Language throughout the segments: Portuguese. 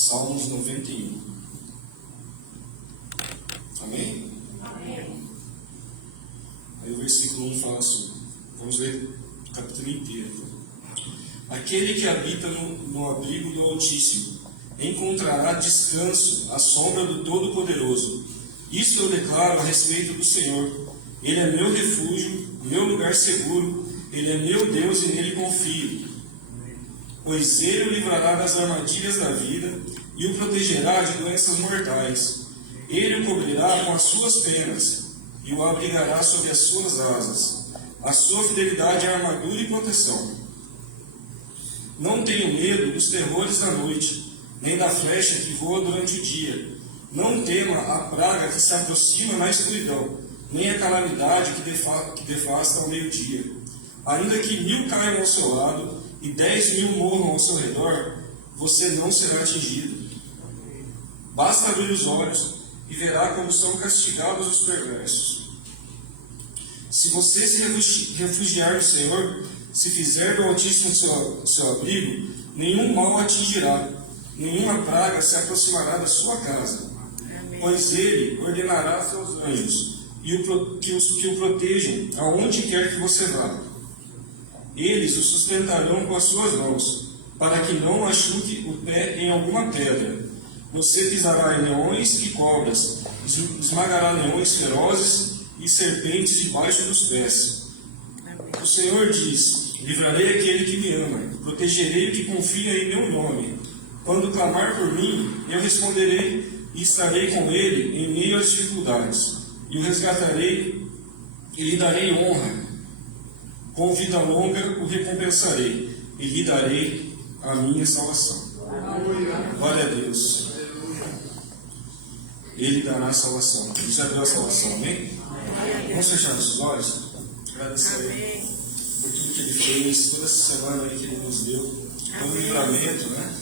Salmos 91. Amém? Amém. Aí o versículo 1 fala assim, vamos ler o capítulo inteiro. Aquele que habita no abrigo do Altíssimo encontrará descanso à sombra do Todo-Poderoso. Isto eu declaro a respeito do Senhor. Ele é meu refúgio, meu lugar seguro, Ele é meu Deus e nele confio. Pois Ele o livrará das armadilhas da vida e o protegerá de doenças mortais. Ele o cobrirá com as suas penas e o abrigará sob as suas asas. A sua fidelidade é armadura e proteção. Não tenho medo dos terrores da noite, nem da flecha que voa durante o dia. Não tema a praga que se aproxima na escuridão, nem a calamidade que devasta ao meio-dia. Ainda que 1000 caiam ao seu lado e 10.000 morram ao seu redor, você não será atingido. Basta abrir os olhos e verá como são castigados os perversos. Se você se refugiar no Senhor, se fizer do Altíssimo seu abrigo, nenhum mal atingirá, nenhuma praga se aproximará da sua casa. Pois Ele ordenará a seus anjos que o protejam aonde quer que você vá. Eles o sustentarão com as suas mãos, para que não machuque o pé em alguma pedra. Você pisará em leões e cobras, esmagará leões ferozes e serpentes debaixo dos pés. O Senhor diz: livrarei aquele que me ama, protegerei o que confia em meu nome. Quando clamar por mim, eu responderei e estarei com ele em meio às dificuldades. E o resgatarei e lhe darei honra. Com vida longa o recompensarei e lhe darei a minha salvação. Glória a Deus. Ele dará a salvação. Ele já deu a salvação, amém? Vamos fechar nossos olhos? Agradecer por tudo que Ele fez, toda essa semana aí que Ele nos deu, pelo livramento, né?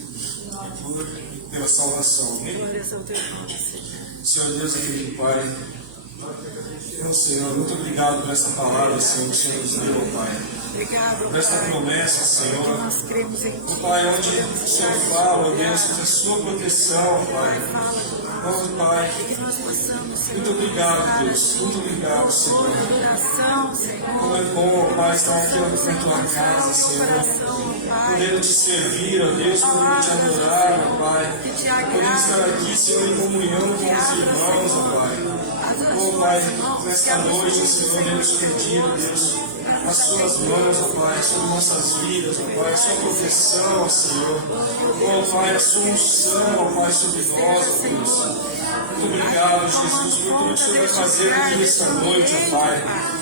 E pela salvação, amém? Senhor Deus e querido Pai, meu Senhor, muito obrigado por essa palavra, Senhor, que o Senhor nos deu, Pai. Obrigado, Por esta Pai. promessa, Senhor. Nós cremos em Ti. Pai, onde o Senhor fala, Deus, da sua proteção, Pai. Oh, Pai, Que nós possamos, Senhor, muito obrigado, Deus. Muito obrigado, Senhor. toda adoração, Senhor. Como é bom, Pai, estar aqui na tua casa, Senhor. Podendo te servir, ó Deus, podendo te adorar, ó Pai. Podendo estar aqui, Senhor, em comunhão com os irmãos, ó Pai. Oh, Pai, nesta noite, Senhor, Deus, pedir, ó Deus, as suas mãos, ó Pai, sobre nossas vidas, ó Pai, a sua proteção, ó Senhor. Oh, Pai, a sua unção, ó Pai, sobre nós, ó Deus. Muito obrigado, Jesus, por tudo que o Senhor vai fazer aqui nesta noite, ó Pai.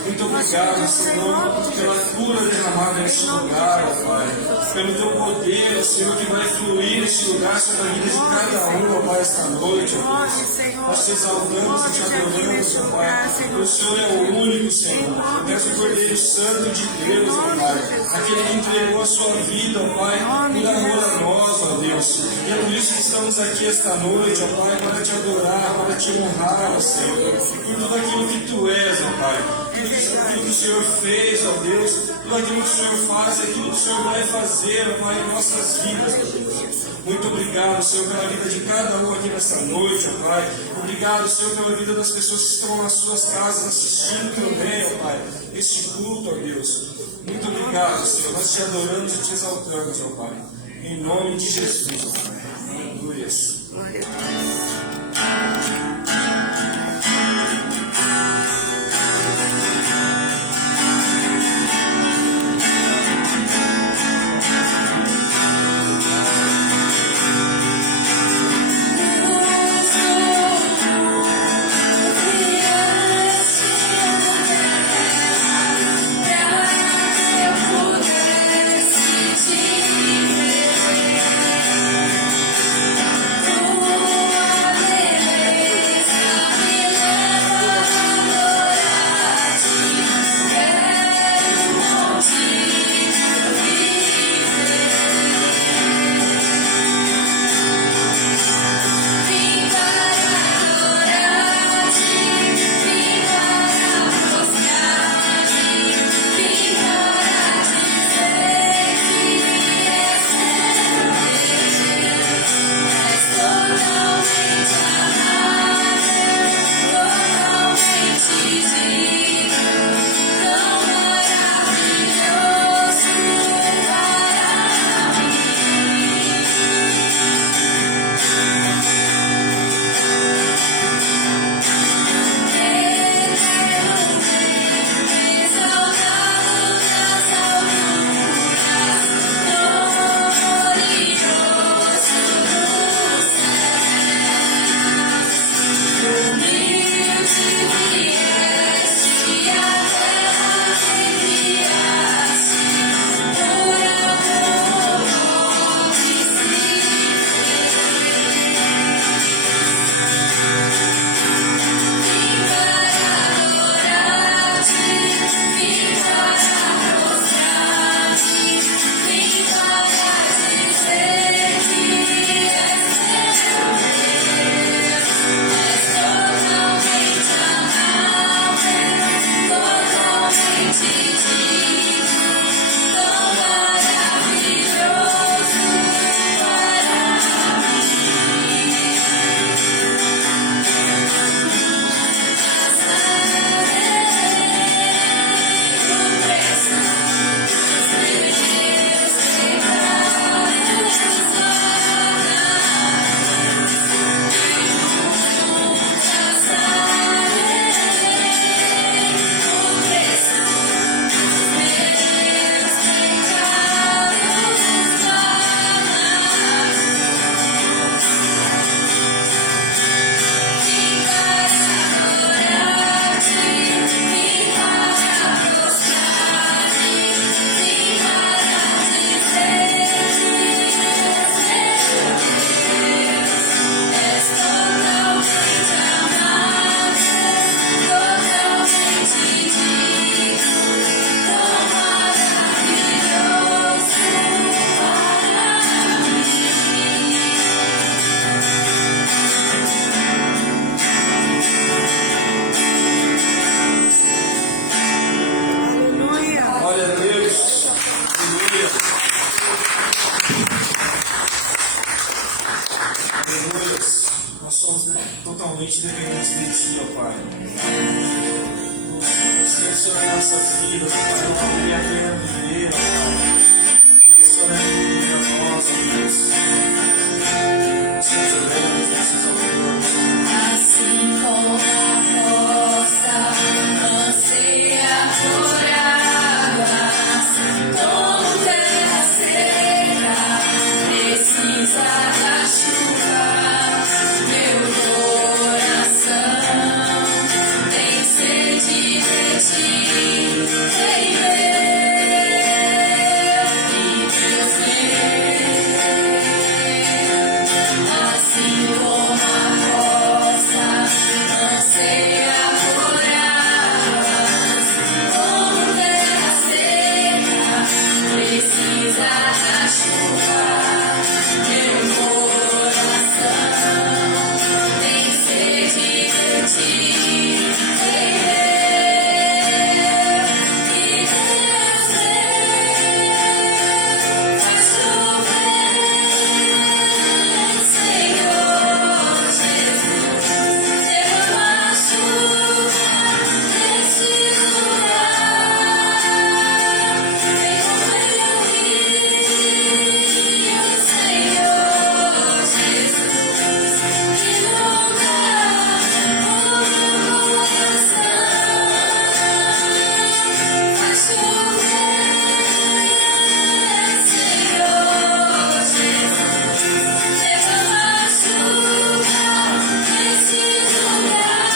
Muito obrigado, Senhor, pela cura derramada neste lugar, ó Pai. Pelo teu poder, ó Senhor, que vai fluir neste lugar sobre a vida de cada um, ó Pai, esta noite, ó Deus. Nós te exaltamos e te adoramos, ó Pai. Porque o Senhor é o único, Senhor. És o Cordeiro Santo de Deus, ó Pai. Aquele que entregou a sua vida, ó Pai, por amor a nós, ó Deus. E é por isso que estamos aqui esta noite, ó Pai, para te adorar, para te honrar, ó Senhor. Por tudo aquilo que tu és, ó Pai. Tudo aquilo que o Senhor fez, ó Deus. Tudo aquilo que o Senhor faz e aquilo que o Senhor vai fazer, ó Pai, em nossas vidas, ó Deus. Muito obrigado, Senhor, pela vida de cada um aqui nesta noite, ó Pai. Obrigado, Senhor, pela vida das pessoas que estão nas suas casas assistindo também, ó Pai, este culto, ó Deus. Muito obrigado, Senhor. Nós te adoramos e te exaltamos, ó Pai. Em nome de Jesus, ó Pai. Aleluia. Glória a Deus. Oh Aleluia. Nós somos totalmente dependentes de Ti, ó Pai. Senhor, em nossas vidas, ó Pai, não valeria a pena viver, ó Pai. Senhor, é tudo para nós, ó Deus. Senhor, oramos nesses alturas. Assim como a roça anseia por águas, como terra seca precisa da chuva, meu coração tem sede de Ti, em assim como a roça anseia por águas, como terra seca precisa da chuva, meu coração tem sede de Ti, faz chover, Senhor Jesus, derrama chuva neste lugar, vem correr o rio, Senhor Jesus, inunda o meu coração, faz chover, Senhor Jesus. Derrama chuva nesse lugar,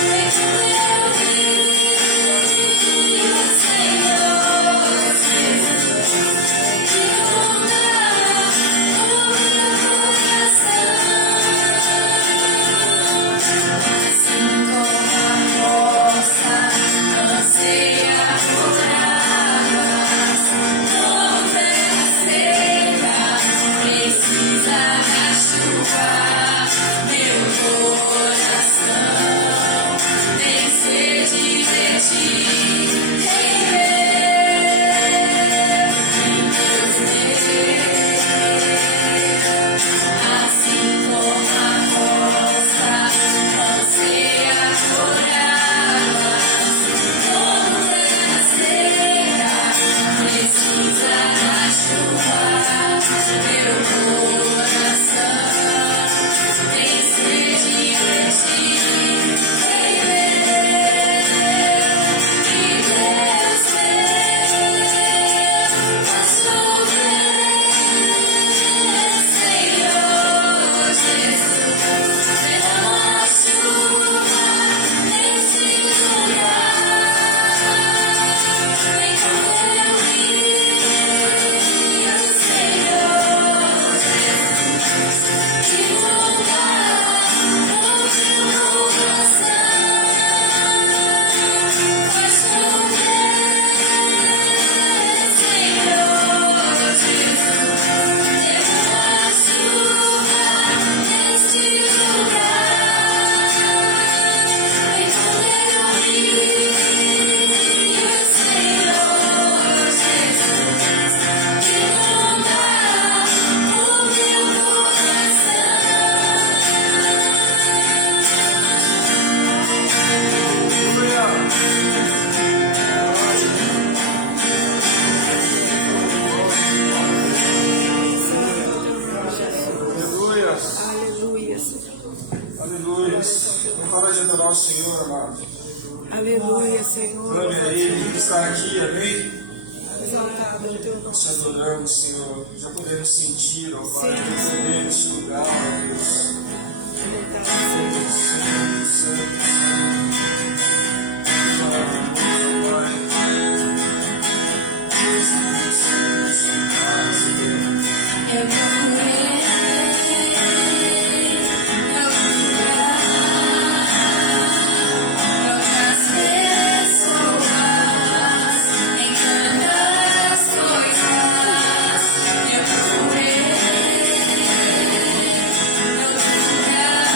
vem correr o rio, Senhor Jesus, inunda o meu coração, assim como a roça anseia por águas, como terra seca precisa da chuva, meu coração tem sede de Ti, assim como a roça anseia por águas, como terra seca precisa da chuva, meu coração tem sede de Ti, e Deus faz chover, Senhor Jesus, derrama chuva nesse lugar, vem correr o rio, Senhor Jesus, inunda o meu coração, faz chover, Senhor Jesus, derrama chuva neste lugar, vem correr o rio, Senhor Jesus, inunda o meu Aleluia. Aleluia, Senhor. Aleluia. Vamos parar de adorar o Senhor, amado. Aleluia, Senhor. Clame a Ele, Ele está aqui, amém? Exaltado é o teu Nós te nome. adoramos, Senhor. Já podemos sentir, ó Pai, Sim, teu poder neste lugar, ó Deus. Exaltado, Santo, santo, santo, santo. Maravilhoso, Pai. Santo, santo, santo, Senhor. Eu procurei, outras pessoas, em tantas coisas. Eu procurei outro lugar,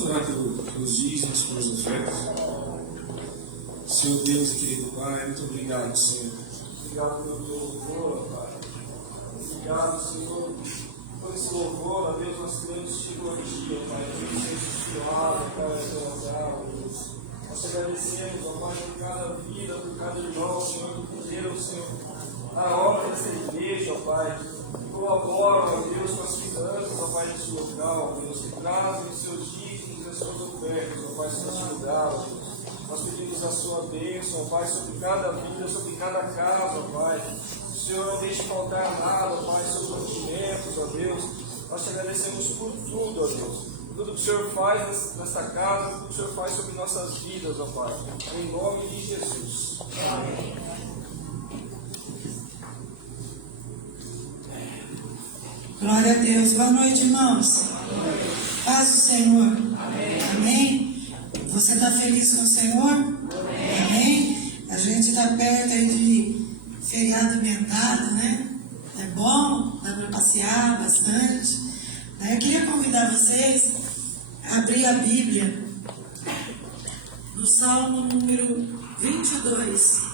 Vamos orar pelos dízimos, pelas ofertas. Senhor Deus e querido Pai, muito obrigado, Senhor. Obrigado pelo teu louvor, Pai. Obrigado, Senhor, por esse louvor, ó Deus, nós queremos te glorificar, Pai. Queremos ser justificado, Pai, exaltado, Deus. Nós te agradecemos, ó Pai, por cada vida, por cada irmão, Senhor, por Deus, Senhor, a obra dessa igreja, ó Pai, que colabora, ó Deus, com as finanças, ó Pai, desse local, ó Deus, que trazem os seus dízimos e as suas ofertas, ó Pai, nesse lugar, ó Deus. Nós pedimos a sua bênção, ó Pai, sobre cada vida, sobre cada casa, ó Pai. O Senhor não deixe faltar nada, ó Pai, seus mantimentos, ó Deus. Nós te agradecemos por tudo, ó Deus. Por tudo que o Senhor faz nesta casa, tudo que o Senhor faz sobre nossas vidas, ó Pai. Em nome de Jesus. Amém. Glória a Deus. Boa noite, irmãos. Paz do Senhor. Amém. Você está feliz com o Senhor? Amém. A gente está perto aí de feriado emendado, né? É bom, dá para passear bastante. Eu queria convidar vocês a abrir a Bíblia no Salmo número 22.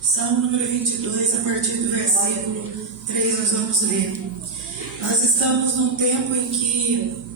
Salmo número 22, a partir do versículo 3, nós vamos ler. Nós estamos num tempo em que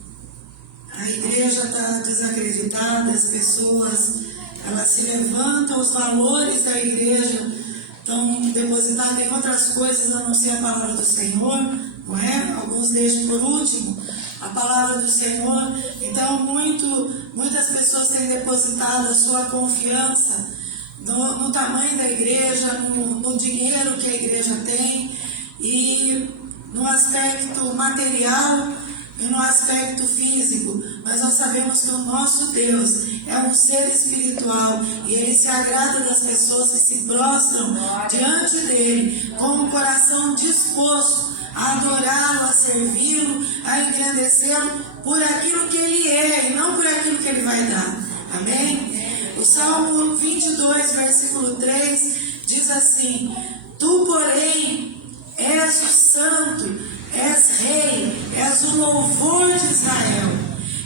a igreja está desacreditada, as pessoas elas se levantam, os valores da igreja estão depositados em outras coisas a não ser a palavra do Senhor, não é? Alguns deixam por último a palavra do Senhor. Então muitas pessoas têm depositado a sua confiança no tamanho da igreja, no dinheiro que a igreja tem e no aspecto material e no aspecto físico. Mas nós sabemos que o nosso Deus é um ser espiritual e Ele se agrada das pessoas que se prostram diante dEle com um coração disposto a adorá-lo, a servi-lo, a engrandecê-lo por aquilo que Ele é e não por aquilo que Ele vai dar. Amém? O Salmo 22, versículo 3, diz assim: Tu, porém, és o santo, és rei, és o louvor de Israel.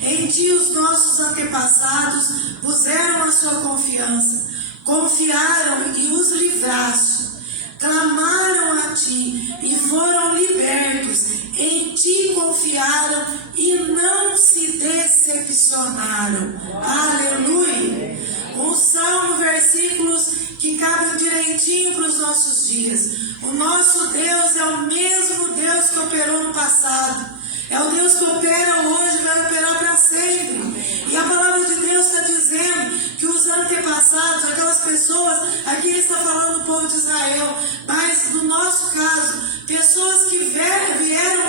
Em ti os nossos antepassados puseram a sua confiança, confiaram e os livraste, clamaram a ti e foram libertos, em ti confiaram e não se decepcionaram. Aleluia! Um salmo, versículos que cabem direitinho para os nossos dias. O nosso Deus é o mesmo Deus que operou no passado. É o Deus que opera hoje e vai operar para sempre. E a palavra de Deus está dizendo que os antepassados, aquelas pessoas, aqui ele está falando do povo de Israel, mas no nosso caso, pessoas que vieram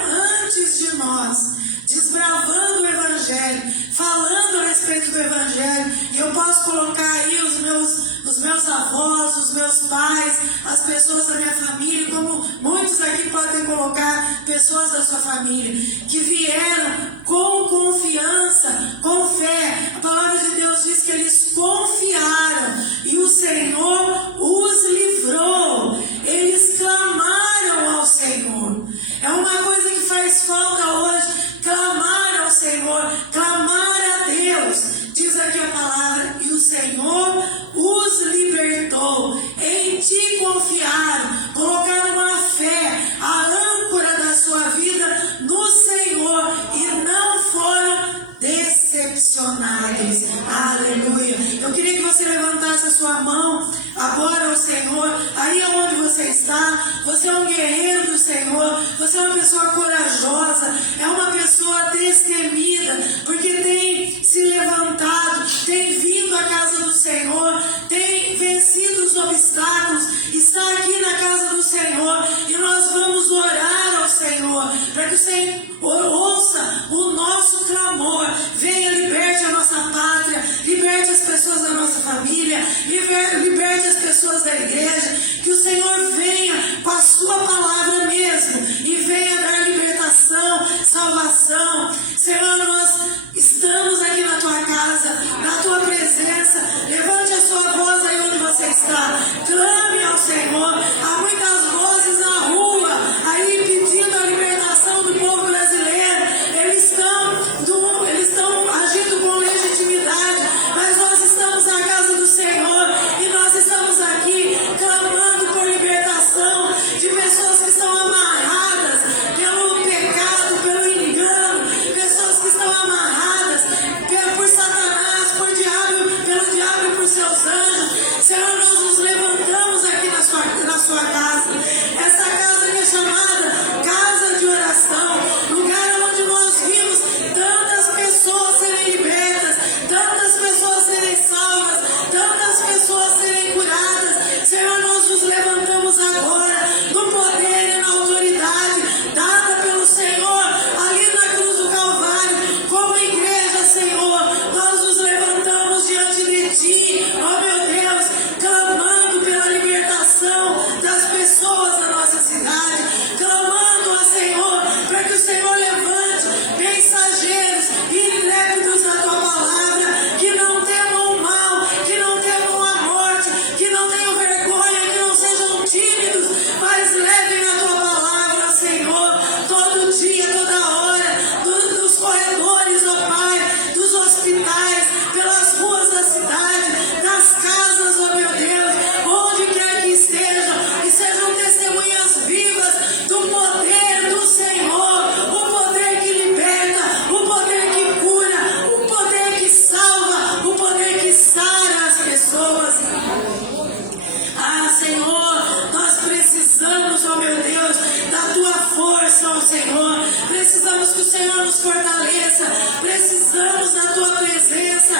antes de nós, desbravando o Evangelho, falando a respeito do Evangelho. E eu posso colocar aí os meus avós, os meus pais, as pessoas da minha família, como muitos aqui podem colocar pessoas da sua família, que vieram com confiança, com fé. A palavra de Deus diz que eles confiaram e o Senhor os livrou. Eles clamaram ao Senhor. É uma coisa que faz falta hoje, clamar ao Senhor, clamar a Deus. Diz aqui a palavra: e o Senhor os libertou. Em ti confiaram, colocaram a fé, a âncora da sua vida no Senhor e não foram decepcionados. Aleluia. Eu queria que você levantasse a sua mão agora ao Senhor, aí onde você está. Você é um guerreiro do Senhor, você é uma pessoa corajosa, é uma pessoa destemida, porque tem se levantado, tem vindo à casa do Senhor, tem vencido os obstáculos, está aqui na casa do Senhor, e nós vamos orar ao Senhor, para que o Senhor ouça o nosso clamor. Venha, liberte a nossa pátria, liberte as pessoas da nossa família, liberte as pessoas da igreja, que o Senhor venha com a sua palavra mesmo, de pessoas que estão amarradas pelo pecado, pelo engano, pessoas que estão amarradas por Satanás, pelo diabo e por seus anjos. Senhor, nós nos levantamos aqui na sua casa, essa casa que é chamada casa de oração, lugar onde nós vimos tantas pessoas serem libertas, tantas pessoas serem salvas, tantas pessoas serem curadas. Senhor, nós nos levantamos agora no poder e na autoridade dada pelo Senhor ali na cruz do Calvário, como igreja, Senhor. Nós nos levantamos diante de Ti, ó meu Deus, clamando pela libertação das pessoas da nossa cidade, clamando ao Senhor para que o Senhor levante mensageiros intrépidos na Tua palavra, que não temam o mal, que não temam a morte, que não tenham vergonha, que não sejam tímidos, mas levem a Tua palavra, Senhor, todo dia, toda hora, nos corredores, ó Pai, dos hospitais, pelas ruas da cidade, das casas, ó meu Deus, onde quer que estejam, e sejam testemunhas vivas do poder do Senhor, o poder que liberta, o poder que cura, o poder que salva, o poder que sara as pessoas. Ah, Senhor, nós precisamos, ó meu Deus, da Tua força, ó Senhor. Precisamos que o Senhor nos fortaleça. Precisamos da Tua presença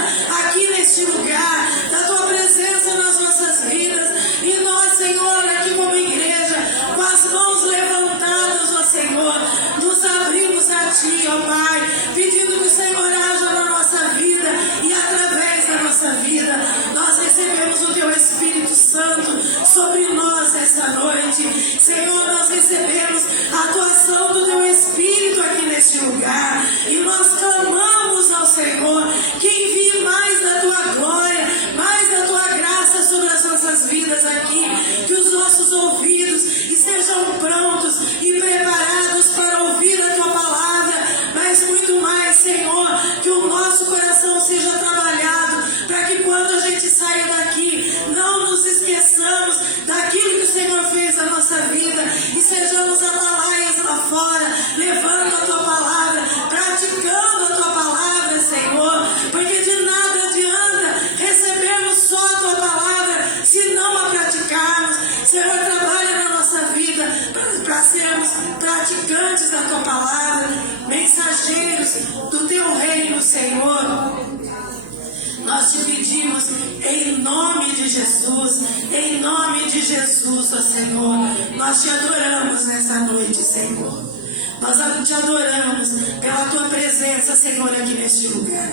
aqui neste lugar, da Tua presença nas nossas vidas. E nós, Senhor, aqui como igreja, com as mãos levantadas, ó Senhor, nos abrimos a Ti, ó Pai, pedindo que o Senhor haja na nossa vida e através da nossa vida. Nós recebemos o Teu Espírito Santo sobre nós esta noite. Senhor, nós recebemos a atuação do Teu Espírito aqui neste lugar. E nós clamamos ao Senhor que envie mais da Tua glória, mais da Tua graça sobre as nossas vidas aqui. Que os nossos ouvidos estejam prontos e preparados para ouvir a Tua palavra. Mas muito mais, Senhor, que o nosso coração seja trabalhado para que quando a gente saia daqui, não nos esqueçamos daquilo que o Senhor fez na nossa vida e sejamos atalaias lá fora, levando a Tua palavra, praticando a Tua palavra, Senhor, porque de nada adianta recebermos só a Tua palavra se não a praticarmos. Senhor, trabalha na nossa vida para sermos praticantes da Tua palavra, mensageiros do Teu reino, Senhor. Nós te pedimos em nome de Jesus, ó Senhor. Nós te adoramos nessa noite, Senhor. Nós te adoramos pela Tua presença, Senhor, aqui neste lugar.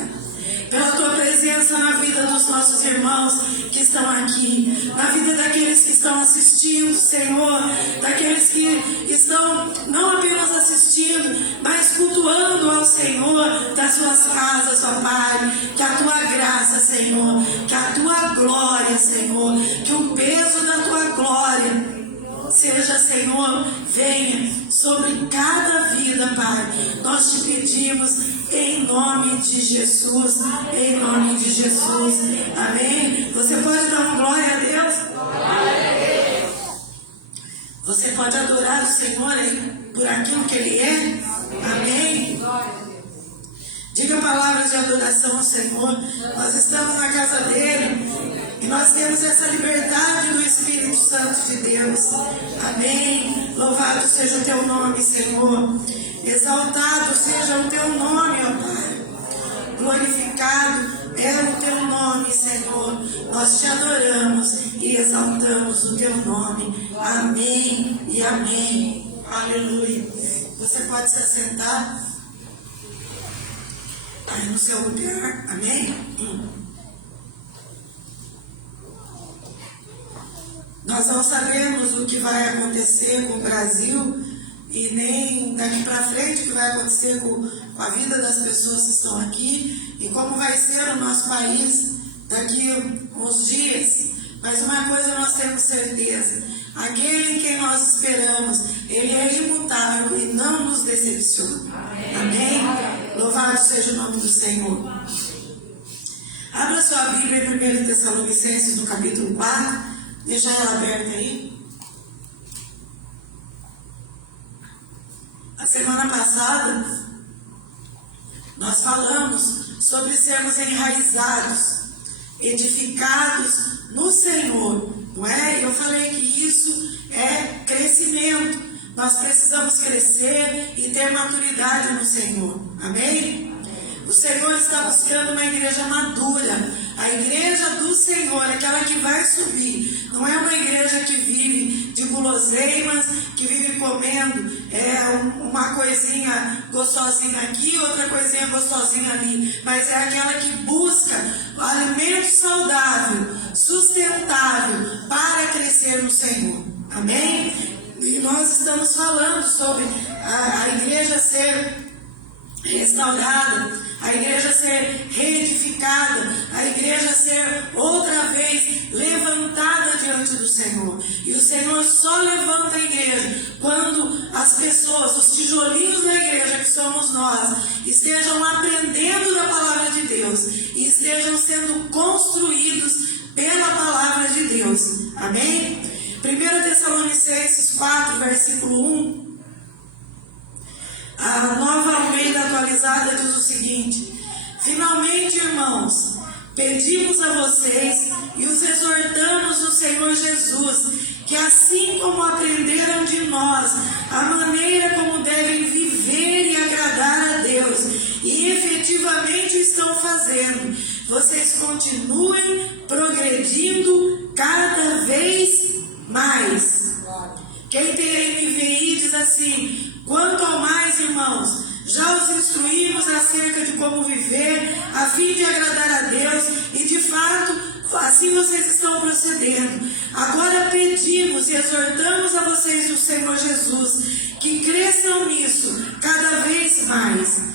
Pela Tua presença na vida dos nossos irmãos que estão aqui, na vida daqueles que estão assistindo, Senhor, daqueles que estão não apenas assistindo, mas cultuando ao Senhor das suas casas, ó Pai. Que a Tua graça, Senhor, que a Tua glória, Senhor, que o peso da Tua glória seja, Senhor, venha sobre cada vida, Pai. Nós te pedimos em nome de Jesus, em nome de Jesus. Amém? Você pode dar uma glória a Deus? Você pode adorar o Senhor por aquilo que Ele é? Amém? Diga palavras de adoração ao Senhor. Nós estamos na casa dEle e nós temos essa liberdade do Espírito Santo de Deus. Amém? Louvado seja o Teu nome, Senhor. Exaltado seja o Teu nome, ó Pai. Glorificado é o Teu nome, Senhor. Nós te adoramos e exaltamos o Teu nome. Amém e amém. Aleluia. Você pode se assentar aí no seu lugar. Amém? Nós não sabemos o que vai acontecer com o Brasil e nem daqui para frente o que vai acontecer com a vida das pessoas que estão aqui e como vai ser o nosso país daqui uns dias. Mas uma coisa nós temos certeza: aquele em quem nós esperamos, Ele é imutável e não nos decepciona. Amém? Louvado seja o nome do Senhor. Abra sua Bíblia em 1 Tessalonicenses, no capítulo 4. Deixa ela aberta aí. A semana passada, nós falamos sobre sermos enraizados, edificados no Senhor, não é? Eu falei que isso é crescimento. Nós precisamos crescer e ter maturidade no Senhor. Amém? O Senhor está buscando uma igreja madura. A igreja do Senhor, aquela que vai subir. Não é uma igreja que vive de guloseimas, que vive comendo uma coisinha gostosinha aqui, outra coisinha gostosinha ali. Mas é aquela que busca o alimento saudável, sustentável, para crescer no Senhor. Amém? E nós estamos falando sobre a igreja ser restaurada, a igreja ser reedificada, a igreja ser outra vez levantada diante do Senhor. E o Senhor só levanta a igreja quando as pessoas, os tijolinhos da igreja, que somos nós, estejam aprendendo da palavra de Deus e estejam sendo construídos pela palavra de Deus. Amém? 1 Tessalonicenses 4, versículo 1, a Nova Almeida Atualizada diz o seguinte: finalmente, irmãos, pedimos a vocês e os exortamos no Senhor Jesus, que assim como aprenderam de nós a maneira como devem viver e agradar a Deus, e efetivamente o estão fazendo, vocês continuem progredindo cada vez mais. Quem tem NVI diz assim: quanto ao mais, irmãos, já os instruímos acerca de como viver, a fim de agradar a Deus, e de fato, assim vocês estão procedendo. Agora pedimos e exortamos a vocês do Senhor Jesus, que cresçam nisso cada vez mais.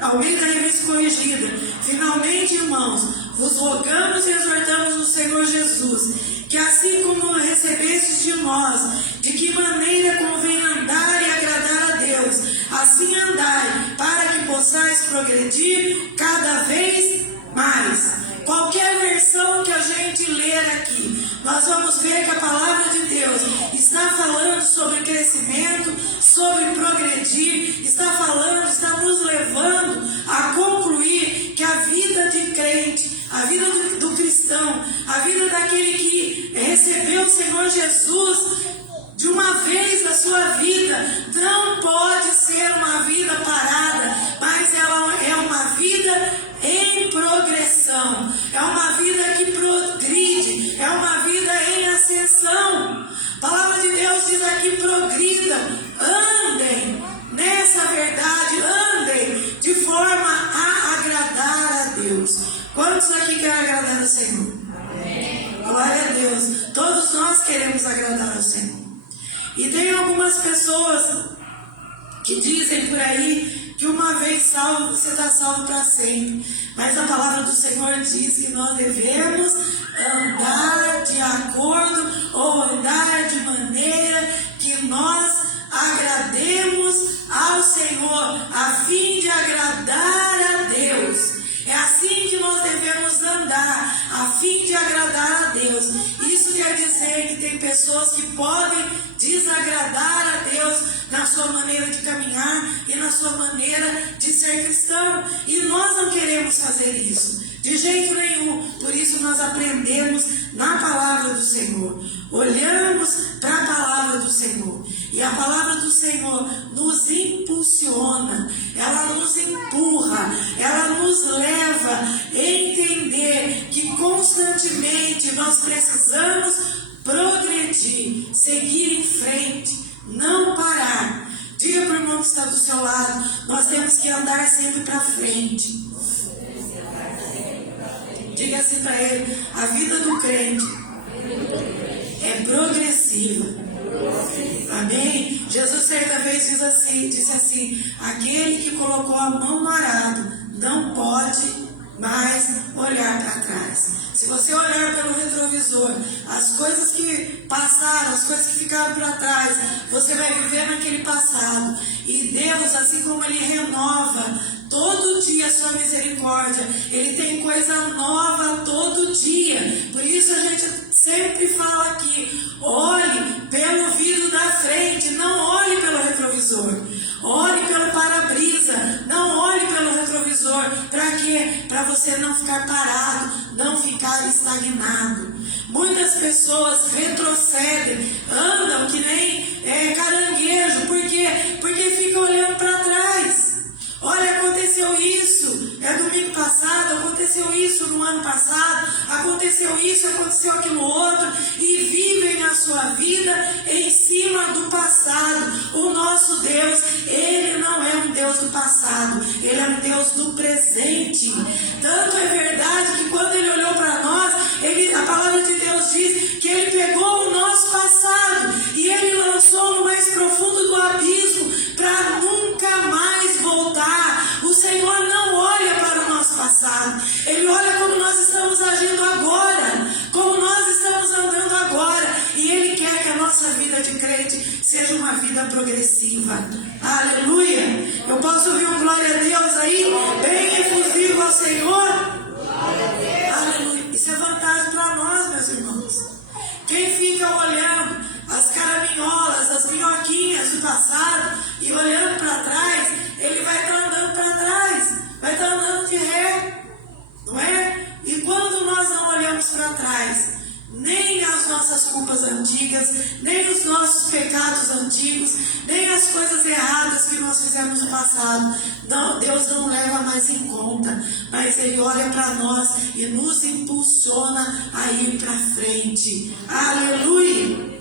Almeida Revista Corrigida. Finalmente, irmãos, vos rogamos e exortamos no Senhor Jesus, que assim como recebestes de nós, de que maneira convém andar e agradar a Deus, assim andai, para que possais progredir cada vez mais. Qualquer versão que a gente ler aqui, nós vamos ver que a palavra de Deus está falando sobre crescimento, sobre progredir, está nos levando a concluir que a vida de crente, a vida do cristão, a vida daquele que recebeu o Senhor Jesus de uma vez na sua vida, não pode ser uma vida parada, mas ela é uma vida em progressão, é uma vida que progride, é uma vida em ascensão. A palavra de Deus diz aqui: progridam, andem nessa verdade, andem de forma a agradar a Deus. Quantos aqui querem agradar ao Senhor? Amém. Glória a Deus. Todos nós queremos agradar ao Senhor. E tem algumas pessoas que dizem por aí que uma vez salvo, você está salvo para sempre. Mas a palavra do Senhor diz que nós devemos andar de acordo ou andar de maneira que nós agrademos ao Senhor, a fim de agradar a Deus. É assim que nós devemos andar, a fim de agradar a Deus. Isso quer dizer que tem pessoas que podem desagradar a Deus na sua maneira de caminhar e na sua maneira de ser cristão. E nós não queremos fazer isso, de jeito nenhum. Por isso nós aprendemos na palavra do Senhor. Olhamos para a palavra do Senhor. E a palavra do Senhor nos impulsiona, ela nos empurra, ela nos leva a entender que constantemente nós precisamos progredir, seguir em frente, não parar. Diga para o irmão que está do seu lado: nós temos que andar sempre para frente. Diga assim para ele: a vida do crente é progressiva. Amém? Jesus certa vez disse assim: aquele que colocou a mão no arado não pode mais olhar para trás. Se você olhar pelo retrovisor, as coisas que passaram, as coisas que ficaram para trás, você vai viver naquele passado. E Deus, assim como Ele renova todo dia a sua misericórdia, Ele tem coisa nova todo dia. Por isso a gente sempre fala aqui: olhe pelo vidro da frente, não olhe pelo retrovisor. para você não ficar parado, não ficar estagnado. Muitas pessoas retrocedem, andam que nem caranguejo, porque ficam olhando para trás. Olha, aconteceu isso domingo passado, aconteceu isso no ano passado, aconteceu isso, aconteceu aquilo outro, e vivem a sua vida em cima do passado. O nosso Deus, Ele não é um Deus do passado, Ele é um Deus do presente. Tanto é verdade que quando Ele olhou para nós, a palavra de Deus diz que Ele pegou o nosso passado e Ele lançou no mais profundo do abismo para nunca mais voltar. O Senhor não olha para o nosso passado, Ele olha como nós estamos agindo agora, como nós estamos andando agora, e Ele quer que a nossa vida de crente seja uma vida progressiva. Aleluia! Eu posso ouvir um glória a Deus aí, bem efusivo ao Senhor? Aleluia! Isso é vantagem para nós, meus irmãos. Quem fica olhando as caraminholas, as minhoquinhas do passado e olhando para trás, ele vai estar andando para trás, vai estar andando de ré, não é? E quando nós não olhamos para trás, nem as nossas culpas antigas, nem os nossos pecados antigos, nem as coisas erradas que nós fizemos no passado, não, Deus não leva mais em conta, mas Ele olha para nós e nos impulsiona a ir para frente. Aleluia!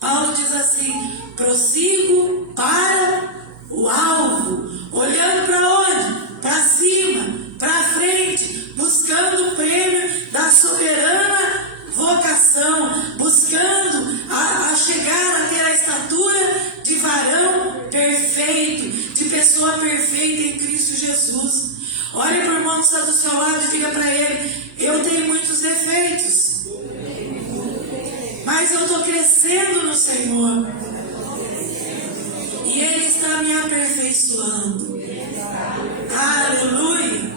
Paulo diz assim: prossigo para o alvo, olhando para onde? Para cima, para frente, buscando o prêmio da soberana vocação, buscando a chegar a ter a estatura de varão perfeito, de pessoa perfeita em Cristo Jesus. Olhe para o irmão que está do seu lado e diga para ele: eu tenho muitos defeitos, mas eu estou crescendo no Senhor e Ele está me aperfeiçoando. Aleluia!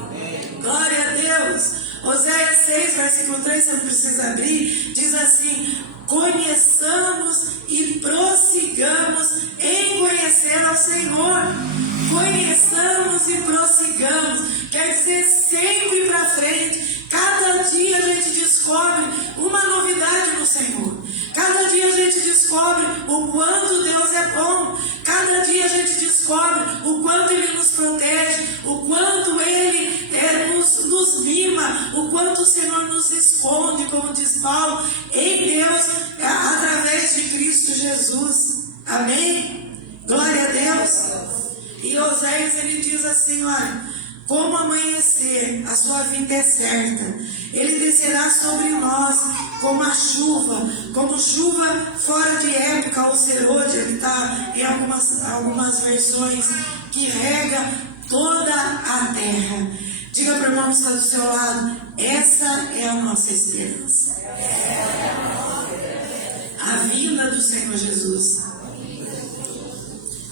Glória a Deus! Oséias 6, versículo 3, você não precisa abrir, diz assim: conheçamos e prossigamos em conhecer ao Senhor. Conheçamos e prossigamos, quer dizer, sempre para frente. Cada dia a gente descobre uma novidade no Senhor. Cada dia a gente descobre o quanto Deus é bom. Cada dia a gente descobre o quanto Ele nos protege, o quanto Ele nos mima, o quanto o Senhor nos esconde, como diz Paulo, em Deus, através de Cristo Jesus. Amém? Glória a Deus. E Oséias, ele diz assim, olha: como amanhecer, a sua vinda é certa. Ele descerá sobre nós como a chuva, como chuva fora de época, ou serôdia, que está em algumas versões, que rega toda a terra. Diga para o irmão que está do seu lado: essa é a nossa esperança. A vinda do Senhor Jesus.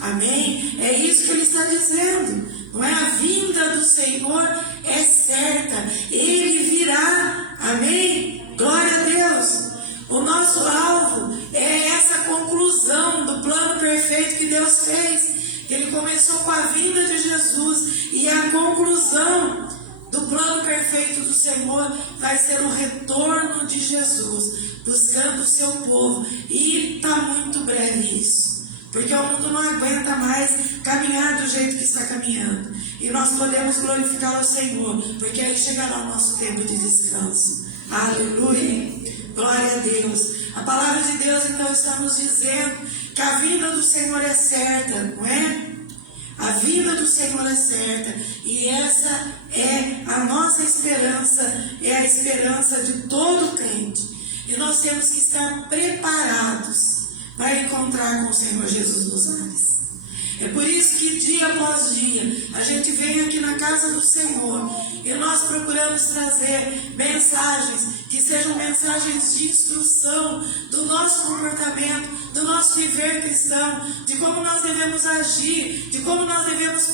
Amém? É isso que ele está dizendo. Não é? A vinda do Senhor é certa. Ele virá. Amém? Glória a Deus. O nosso alvo é essa conclusão do plano perfeito que Deus fez. Ele começou com a vinda de Jesus, e a conclusão do plano perfeito do Senhor vai ser o retorno de Jesus, buscando o seu povo. E está muito breve isso, porque o mundo não aguenta mais caminhar do jeito que está caminhando. E nós podemos glorificar o Senhor, porque aí chegará o nosso tempo de descanso. Aleluia! Glória a Deus! A palavra de Deus, então, está nos dizendo que a vinda do Senhor é certa, não é? A vinda do Senhor é certa, e essa é a nossa esperança, é a esperança de todo crente. E nós temos que estar preparados para encontrar com o Senhor Jesus nos ares. É por isso que dia após dia a gente vem aqui na casa do Senhor e nós procuramos trazer mensagens que sejam mensagens de instrução do nosso comportamento, do nosso viver cristão, de como nós devemos agir, de como nós devemos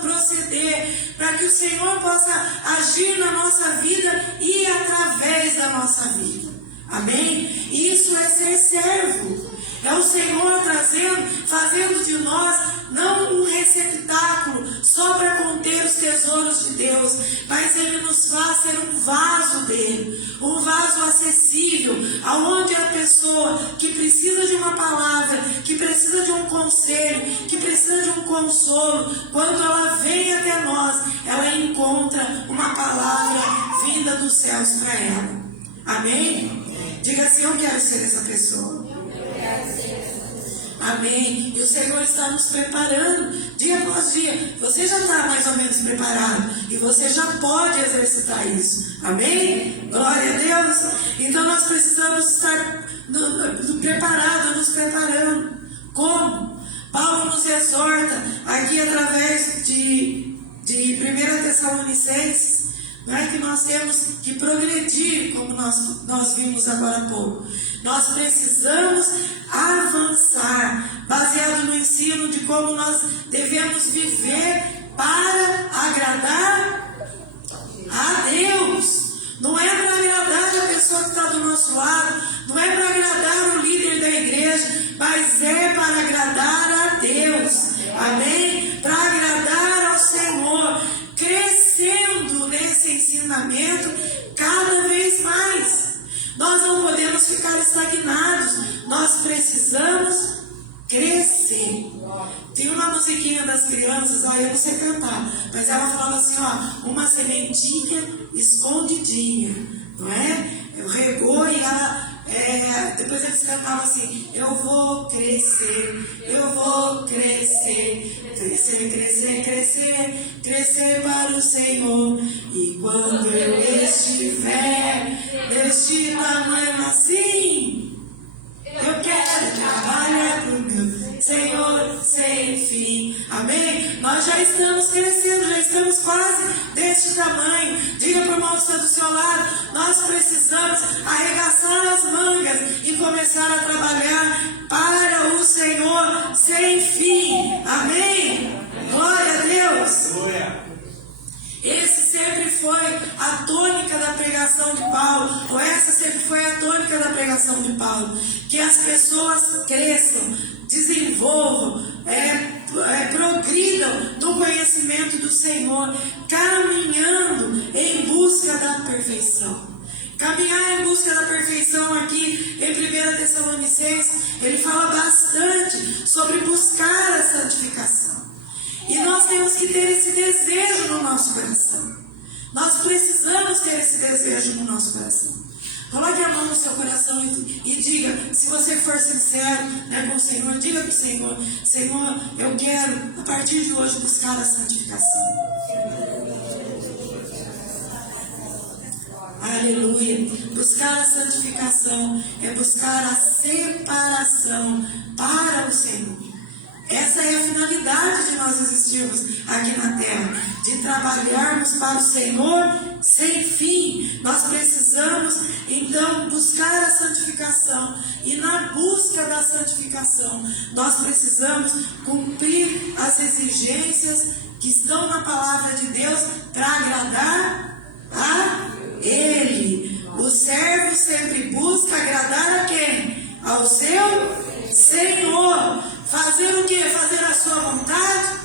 proceder, para que o Senhor possa agir na nossa vida e através da nossa vida. Amém? Isso é ser servo. É o Senhor trazendo, fazendo de nós não um receptáculo só para conter os tesouros de Deus, mas Ele nos faz ser um vaso dele, um vaso acessível, aonde a pessoa que precisa de uma palavra, que precisa de um conselho, que precisa de um consolo, quando ela vem até nós, ela encontra uma palavra vinda dos céus para ela. Amém? Diga assim: eu quero ser essa pessoa. Amém. E o Senhor está nos preparando dia após dia. Você já está mais ou menos preparado e você já pode exercitar isso. Amém? Glória a Deus. Então nós precisamos estar preparados, nos preparando. Como? Paulo nos exorta aqui através de 1 Tessalonicenses, não é, que nós temos que progredir, como nós vimos agora há pouco. Nós precisamos avançar, baseado no ensino de como nós devemos viver para agradar a Deus. Não é para agradar a pessoa que está do nosso lado, não é para agradar o líder da igreja, mas é para agradar a Deus. Amém? Para agradar ao Senhor, crescendo nesse ensinamento cada vez mais. Nós não podemos ficar estagnados, nós precisamos crescer. Tem uma musiquinha das crianças, eu não sei cantar, mas ela falava assim, uma sementinha escondidinha, não é? Regou e ela, depois eles cantavam assim: eu vou crescer, eu vou crescer, crescer, crescer, crescer, crescer para o Senhor. E quando eu estiver deste tamanho assim, eu quero trabalhar para o meu Senhor sem fim. Amém? Nós já estamos crescendo, já estamos quase deste tamanho. Diga para o irmão que está do seu lado: nós precisamos arregaçar as mangas e começar a trabalhar para o Senhor sem fim. Amém? Glória a Deus. Glória. Esse sempre foi a tônica da pregação de Paulo, ou essa sempre foi a tônica da pregação de Paulo, que as pessoas cresçam, desenvolvam, progridam no conhecimento do Senhor, caminhando em busca da perfeição. Caminhar em busca da perfeição aqui em 1 Tessalonicenses, ele fala bastante sobre buscar a santificação. E nós temos que ter esse desejo no nosso coração. Nós precisamos ter esse desejo no nosso coração. Coloque a mão no seu coração e diga, se você for sincero, com o Senhor, diga para o Senhor: Senhor, eu quero, a partir de hoje, buscar a santificação. Aleluia. Buscar a santificação é buscar a separação para o Senhor. Essa é a finalidade de nós existirmos aqui na terra, de trabalharmos para o Senhor sem fim. Nós precisamos, então, buscar a santificação. E na busca da santificação, nós precisamos cumprir as exigências que estão na palavra de Deus para agradar a Ele. O servo sempre busca agradar a quem? Ao seu Senhor. Fazer o que? Fazer a sua vontade?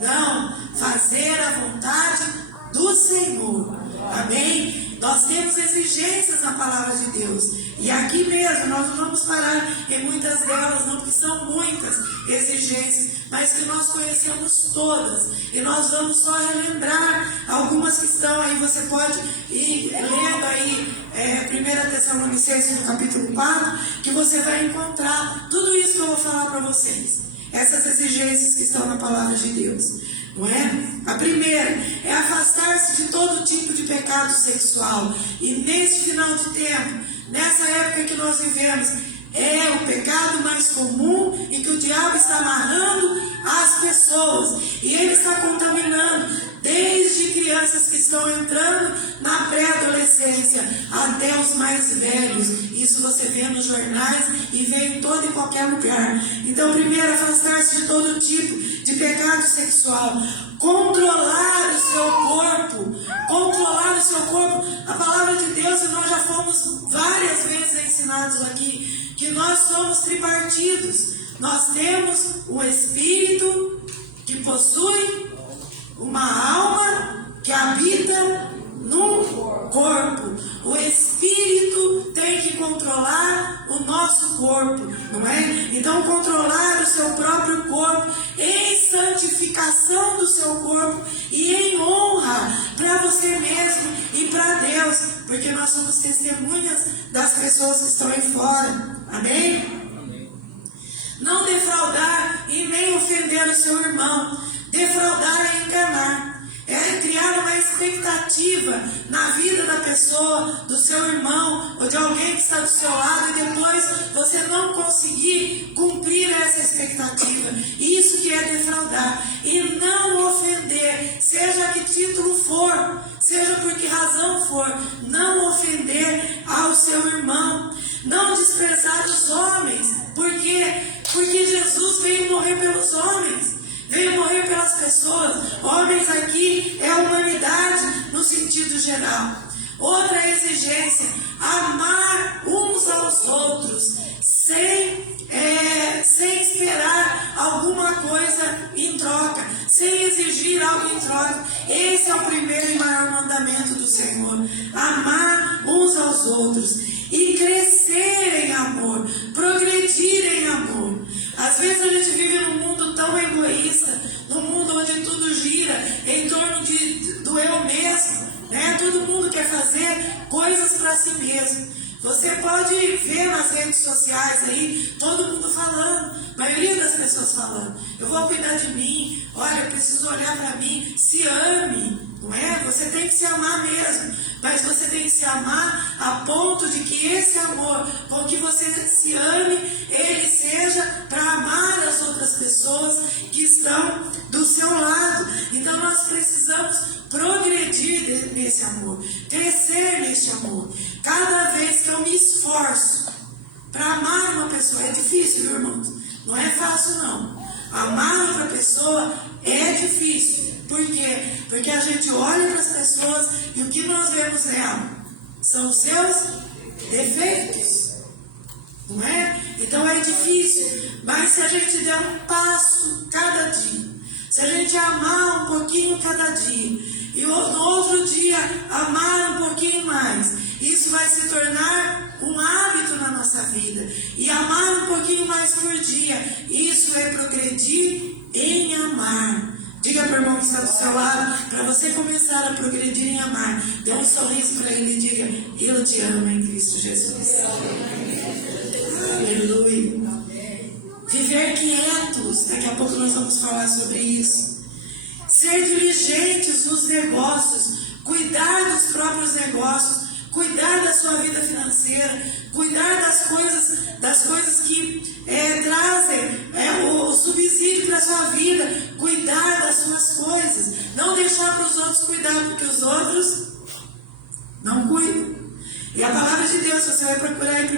Não, fazer a vontade do Senhor. Amém? Nós temos exigências na palavra de Deus. E aqui mesmo, nós não vamos parar em muitas delas, não, porque são muitas exigências, mas que nós conhecemos todas. E nós vamos só relembrar algumas que estão aí. Você pode ir lendo aí 1 Tessalonicenses no capítulo 4, que você vai encontrar tudo isso que eu vou falar para vocês. Essas exigências que estão na palavra de Deus. Não é? A primeira é afastar-se de todo tipo de pecado sexual. E neste final de tempo, nessa época que nós vivemos, é o pecado mais comum e que o diabo está amarrando as pessoas. E ele está contaminando desde crianças que estão entrando na pré-adolescência até os mais velhos. Isso você vê nos jornais e vê em todo e qualquer lugar. Então, primeiro, afastar-se de todo tipo de pecado sexual. Controlar o seu corpo. Controlar o seu corpo. A palavra de Deus, e nós já fomos várias vezes ensinados aqui, que nós somos tripartidos. Nós temos um espírito que possui uma alma que habita no corpo. O Espírito tem que controlar o nosso corpo, não é? Então, controlar o seu próprio corpo em santificação do seu corpo e em honra para você mesmo e para Deus, porque nós somos testemunhas das pessoas que estão aí fora. Amém? Não defraudar e nem ofender o seu irmão. Defraudar é enganar. É criar uma expectativa na vida da pessoa, do seu irmão ou de alguém que está do seu lado e depois você não conseguir cumprir essa expectativa. Isso que é defraudar. E não ofender, seja que título for, seja por que razão for, não ofender ao seu irmão. Não desprezar os homens. Por quê? Porque Jesus veio morrer pelos homens. Veio morrer pelas pessoas. Homens aqui é a humanidade no sentido geral. Outra exigência: amar uns aos outros sem esperar alguma coisa em troca, sem exigir algo em troca. Esse é o primeiro e maior mandamento do Senhor: amar uns aos outros e crescer em amor, progredir em amor. Às vezes a gente vive num mundo tão egoísta, num mundo onde tudo gira em torno do eu mesmo, né? Todo mundo quer fazer coisas para si mesmo. Você pode ver nas redes sociais aí, todo mundo falando, a maioria das pessoas falando: eu vou cuidar de mim, olha, eu preciso olhar para mim, se ame. Não é? Você tem que se amar mesmo, mas você tem que se amar a ponto de que esse amor, com que você se ame, ele seja para amar as outras pessoas que estão do seu lado. Então nós precisamos progredir nesse amor, crescer neste amor. Cada vez que eu me esforço para amar uma pessoa, é difícil, viu, irmãos? Não é fácil, não. Amar outra pessoa é difícil. Por quê? Porque a gente olha para as pessoas e o que nós vemos nela são os seus defeitos, não é? Então é difícil, mas se a gente der um passo cada dia, se a gente amar um pouquinho cada dia e no outro dia amar um pouquinho mais, isso vai se tornar um hábito na nossa vida. E amar um pouquinho mais por dia, isso é progredir em amar. Diga para o irmão que está do seu lado, para você começar a progredir em amar, dê um sorriso para ele e diga: eu te amo em Cristo Jesus. Aleluia. Viver quietos, daqui a pouco nós vamos falar sobre isso. Ser diligentes nos negócios, cuidar dos próprios negócios, cuidar da sua vida financeira, cuidar das coisas que trazem o subsídio para a sua vida, cuidar das suas coisas, não deixar para os outros cuidar, porque os outros não cuidam. E a palavra de Deus, você vai procurar em 1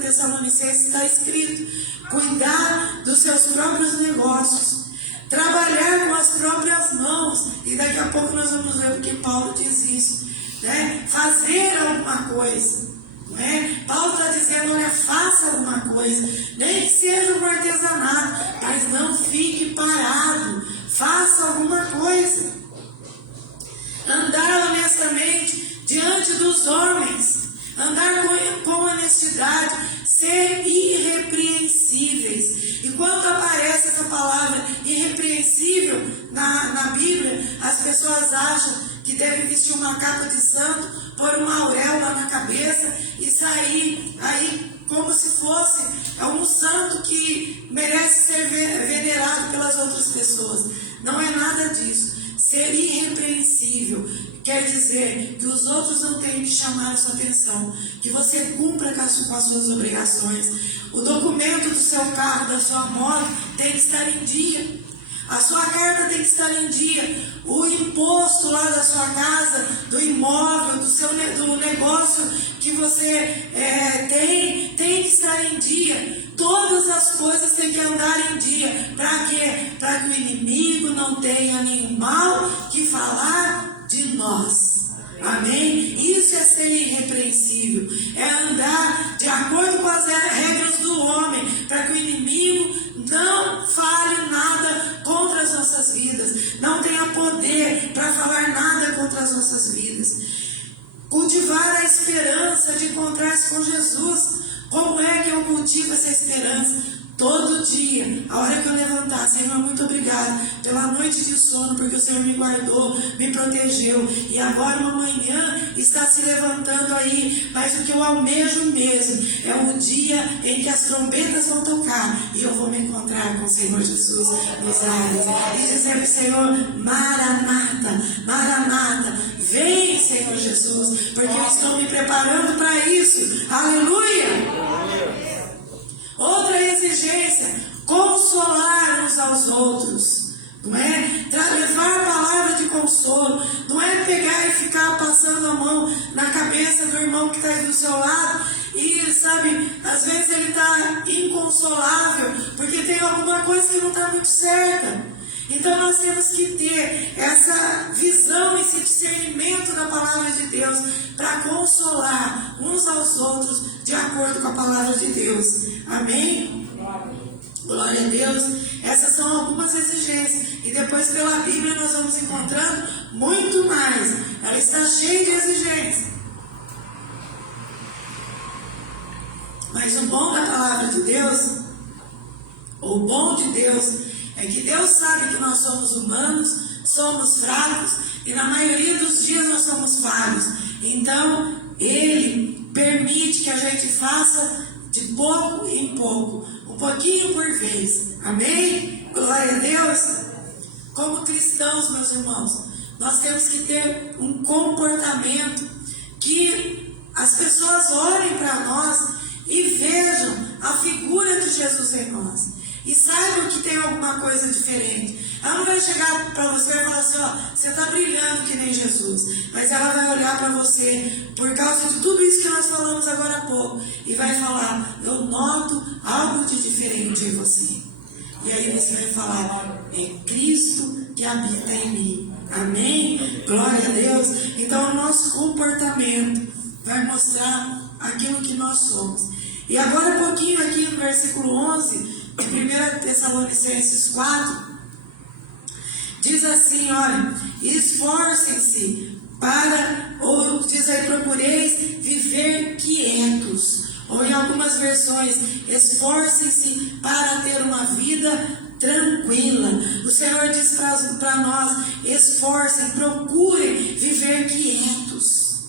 Tessalonicenses, está escrito: cuidar dos seus próprios negócios, trabalhar com as próprias mãos. E daqui a pouco nós vamos ver porque Paulo diz isso, né? Fazer alguma coisa, né? Paulo está dizendo: olha, faça alguma coisa, nem que seja um artesanato, mas não fique parado, faça alguma coisa. Andar honestamente diante dos homens, andar com honestidade, ser irrepreensíveis. E quando aparece essa palavra irrepreensível na Bíblia, as pessoas acham que devem vestir uma capa de santo, pôr uma auréola na cabeça e sair aí como se fosse um santo que merece ser venerado pelas outras pessoas. Não é nada disso. Ser irrepreensível quer dizer que os outros não têm que chamar a sua atenção, que você cumpra com as suas obrigações. O documento do seu carro, da sua moto, tem que estar em dia. A sua carta tem que estar em dia. O imposto lá da sua casa, do imóvel, do negócio que você tem que estar em dia. Todas as coisas têm que andar em dia. Para quê? Para que o inimigo não tenha nenhum mal que falar de nós. Amém? Isso é ser irrepreensível. É andar de acordo com as regras do homem, para que o inimigo não fale nada contra as nossas vidas, não tenha poder para falar nada contra esperança de encontrar-se com Jesus. Como é que eu cultivo essa esperança? Todo dia, a hora que eu levantar, Senhor, muito obrigado pela noite de sono, porque o Senhor me guardou, me protegeu, e agora uma manhã está se levantando aí, mas o que eu almejo mesmo é o dia em que as trombetas vão tocar e eu vou me encontrar com o Senhor Jesus nos ares, e dizer, Senhor, Maranata, Maranata, vem, Senhor Jesus, porque eu estou me preparando para isso. Aleluia! Outra exigência, consolar uns aos outros, não é? Levar a palavra de consolo, não é pegar e ficar passando a mão na cabeça do irmão que está aí do seu lado e, sabe, às vezes ele está inconsolável porque tem alguma coisa que não está muito certa. Então nós temos que ter essa visão, esse discernimento da palavra de Deus para consolar uns aos outros de acordo com a palavra de Deus. Amém? Glória a Deus. Essas são algumas exigências. E depois pela Bíblia nós vamos encontrando muito mais. Ela está cheia de exigências. Mas o bom da palavra de Deus, o bom de Deus, é que Deus sabe que nós somos humanos, somos fracos e na maioria dos dias nós somos falhos. Então, Ele permite que a gente faça de pouco em pouco, um pouquinho por vez. Amém? Glória a Deus. Como cristãos, meus irmãos, nós temos que ter um comportamento que as pessoas olhem para nós e vejam a figura de Jesus em nós. E saibam que tem alguma coisa diferente. Ela não vai chegar para você e falar assim, ó, você está brilhando que nem Jesus. Mas ela vai olhar para você por causa de tudo isso que nós falamos agora há pouco. E vai falar, eu noto algo de diferente em você. E aí você vai falar, é Cristo que habita em mim. Amém? Glória a Deus. Então o nosso comportamento vai mostrar aquilo que nós somos. E agora um pouquinho aqui no versículo 11... Em 1 Tessalonicenses 4, diz assim, olha, esforcem-se para, ou diz aí, procureis viver quietos. Ou em algumas versões, esforcem-se para ter uma vida tranquila. O Senhor diz para nós, esforcem, procurem viver quietos.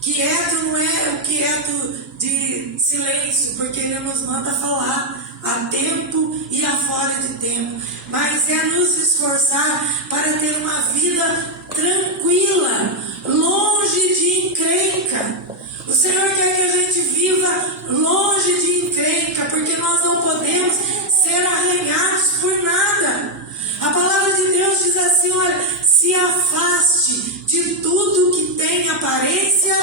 Quieto não é o quieto de silêncio, porque Ele nos manda falar a tempo e a fora de tempo, mas é nos esforçar para ter uma vida tranquila, longe de encrenca. O Senhor quer que a gente viva longe de encrenca, porque nós não podemos ser arranhados por nada. A palavra de Deus diz assim, olha, se afaste de tudo que tem aparência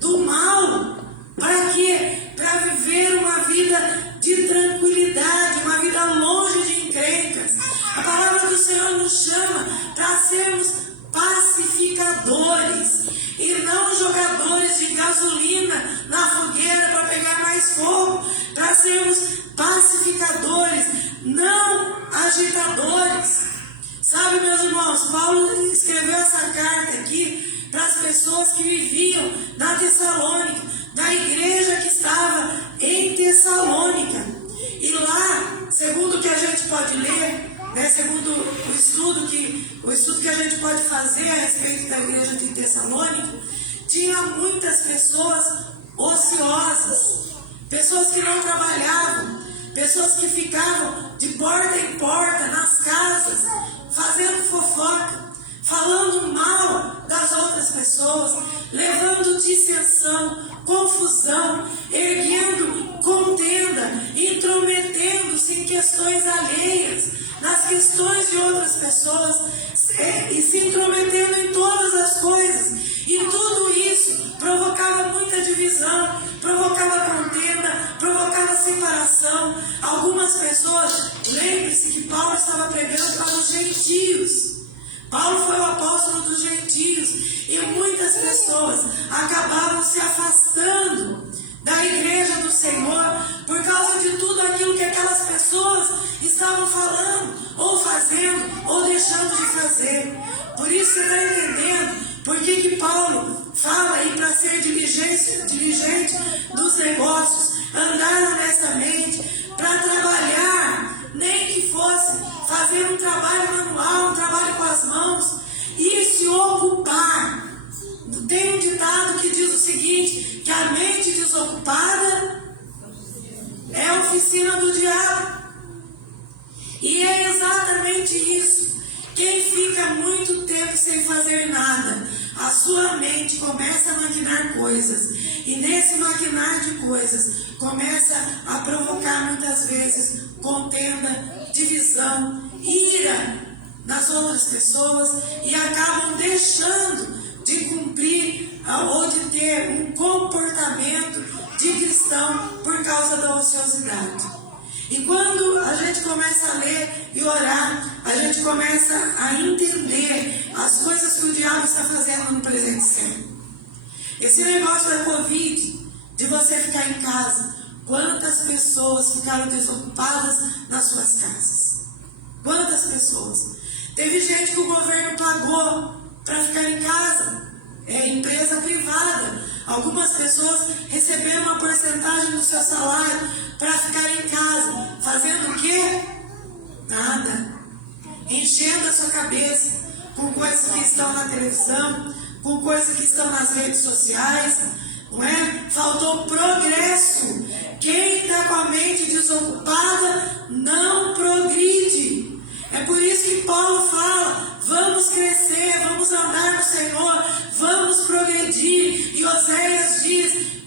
do mal. Para quê? Para viver uma vida de tranquilidade, uma vida longe de encrencas. A palavra do Senhor nos chama para sermos pacificadores e não jogadores de gasolina na fogueira para pegar mais fogo, para sermos pacificadores, não agitadores. Sabe, meus irmãos, Paulo escreveu essa carta aqui para as pessoas que viviam na Tessalônica, da igreja que estava em Tessalônica. E lá, segundo o que a gente pode ler, né, segundo o estudo que a gente pode fazer a respeito da igreja de Tessalônica, tinha muitas pessoas ociosas, pessoas que não trabalhavam, pessoas que ficavam de porta em porta nas casas, fazendo fofoca, falando mal das outras pessoas, levando dissensão, confusão, erguendo contenda, intrometendo-se em questões alheias, nas questões de outras pessoas, e se intrometendo em todas as coisas. E tudo isso provocava muita divisão, provocava contenda, provocava separação. Algumas pessoas, lembre-se que Paulo estava pregando para os gentios. Paulo foi o apóstolo dos gentios e muitas pessoas acabavam se afastando da igreja do Senhor por causa de tudo aquilo que aquelas pessoas estavam falando, ou fazendo, ou deixando de fazer. Por isso você está entendendo por que Paulo fala aí para ser diligente dos negócios, andar honestamente, para trabalhar, nem que fosse fazer um trabalho manual, um trabalho com as mãos, e se ocupar. Tem um ditado que diz o seguinte, que a mente desocupada é a oficina do diabo. E é exatamente isso. Quem fica muito tempo sem fazer nada, a sua mente começa a maquinar coisas. E nesse maquinar de coisas, começa a provocar muitas vezes contenda, divisão, ira nas outras pessoas e acabam deixando de cumprir ou de ter um comportamento de cristão por causa da ociosidade. E quando a gente começa a ler e orar, a gente começa a entender as coisas que o diabo está fazendo no presente século. Esse negócio da Covid, de você ficar em casa, quantas pessoas ficaram desocupadas nas suas casas? Quantas pessoas? Teve gente que o governo pagou para ficar em casa, empresa privada. Algumas pessoas receberam uma porcentagem do seu salário para ficar em casa, fazendo o quê? Nada. Enchendo a sua cabeça com coisas que estão na televisão, com coisas que estão nas redes sociais, não é? Faltou progresso. Quem está com a mente desocupada não progride. É por isso que Paulo fala, vamos crescer, vamos andar no Senhor, vamos progredir. E Oséias diz,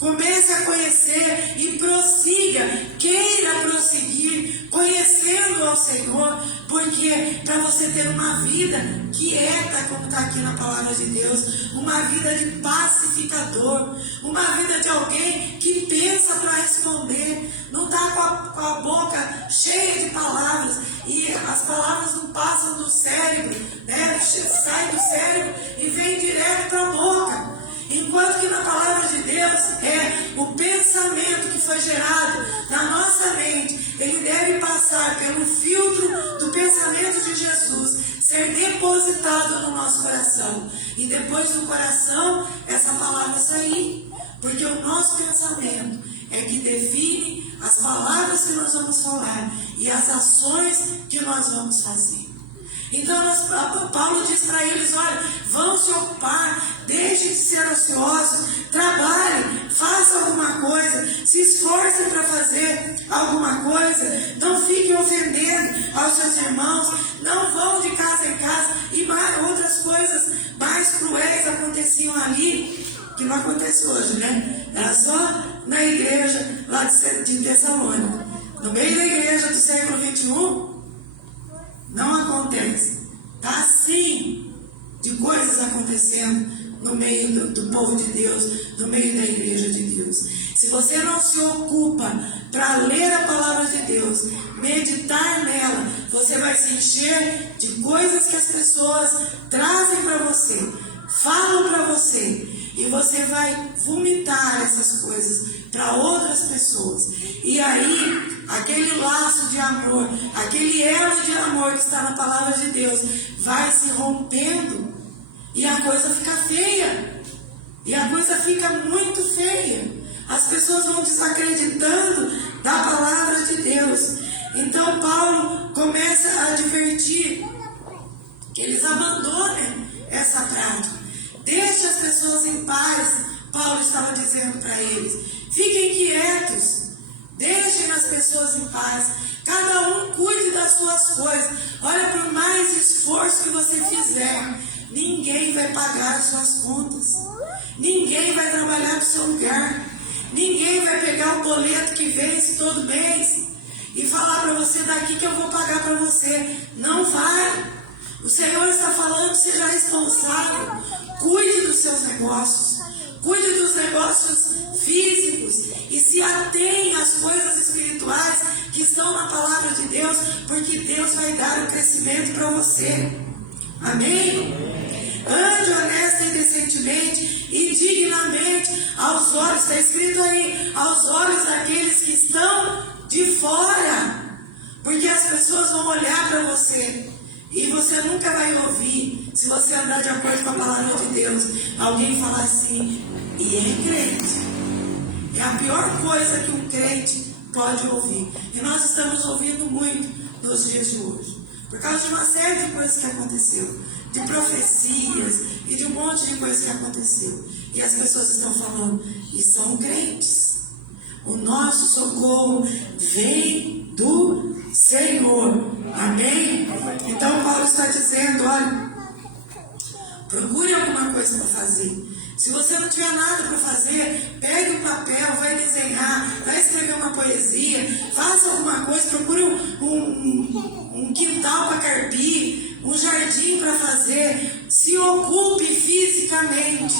comece a conhecer e prossiga, queira prosseguir, conhecendo ao Senhor, porque para você ter uma vida quieta, como está aqui na palavra de Deus, uma vida de pacificador, uma vida de alguém que pensa para responder, não está com a boca cheia de palavras, e as palavras não passam do cérebro, né? Sai do cérebro e vem direto para a boca. Enquanto que na palavra de Deus o pensamento que foi gerado na nossa mente, ele deve passar pelo filtro do pensamento de Jesus, ser depositado no nosso coração. E depois do coração, essa palavra sair. Porque o nosso pensamento é que define as palavras que nós vamos falar e as ações que nós vamos fazer. Então Paulo diz para eles, olha, vão se ocupar, deixem de ser ociosos, trabalhem, façam alguma coisa, se esforcem para fazer alguma coisa, não fiquem ofendendo aos seus irmãos, não vão de casa em casa, e outras coisas mais cruéis aconteciam ali, que não acontece hoje, né? Era só na igreja lá de Tessalônica. No meio da igreja do século 21, não acontece. Está assim de coisas acontecendo no meio do povo de Deus, no meio da igreja de Deus. Se você não se ocupa para ler a palavra de Deus, meditar nela, você vai se encher de coisas que as pessoas trazem para você, falam para você, e você vai vomitar essas coisas para outras pessoas. E aí, aquele laço de amor, aquele elo de amor que está na palavra de Deus, vai se rompendo e a coisa fica feia. E a coisa fica muito feia. As pessoas vão desacreditando da palavra de Deus. Então Paulo começa a advertir que eles abandonem essa prática. Deixe as pessoas em paz, Paulo estava dizendo para eles. Fiquem quietos, deixem as pessoas em paz. Cada um cuide das suas coisas. Olha, por mais esforço que você fizer, ninguém vai pagar as suas contas. Ninguém vai trabalhar no seu lugar. Ninguém vai pegar o boleto que vence todo mês e falar para você, daqui que eu vou pagar para você. Não vai. O Senhor está falando, seja responsável. Cuide dos seus negócios. Cuide dos negócios físicos e se atenha às coisas espirituais que estão na palavra de Deus, porque Deus vai dar o crescimento para você. Amém? Ande honesta e decentemente e dignamente aos olhos, está escrito aí, aos olhos daqueles que estão de fora, porque as pessoas vão olhar para você e você nunca vai ouvir se você andar de acordo com a palavra de Deus, alguém falar assim, e é crente. É a pior coisa que um crente pode ouvir. E nós estamos ouvindo muito nos dias de hoje. Por causa de uma série de coisas que aconteceu. De profecias e de um monte de coisas que aconteceu. E as pessoas estão falando, e são crentes. O nosso socorro vem do Senhor. Amém? Então Paulo está dizendo, olha, procure alguma coisa para fazer. Se você não tiver nada para fazer, pegue um papel, vai desenhar, vai escrever uma poesia, faça alguma coisa, procure um quintal para carpir, um jardim para fazer, se ocupe fisicamente.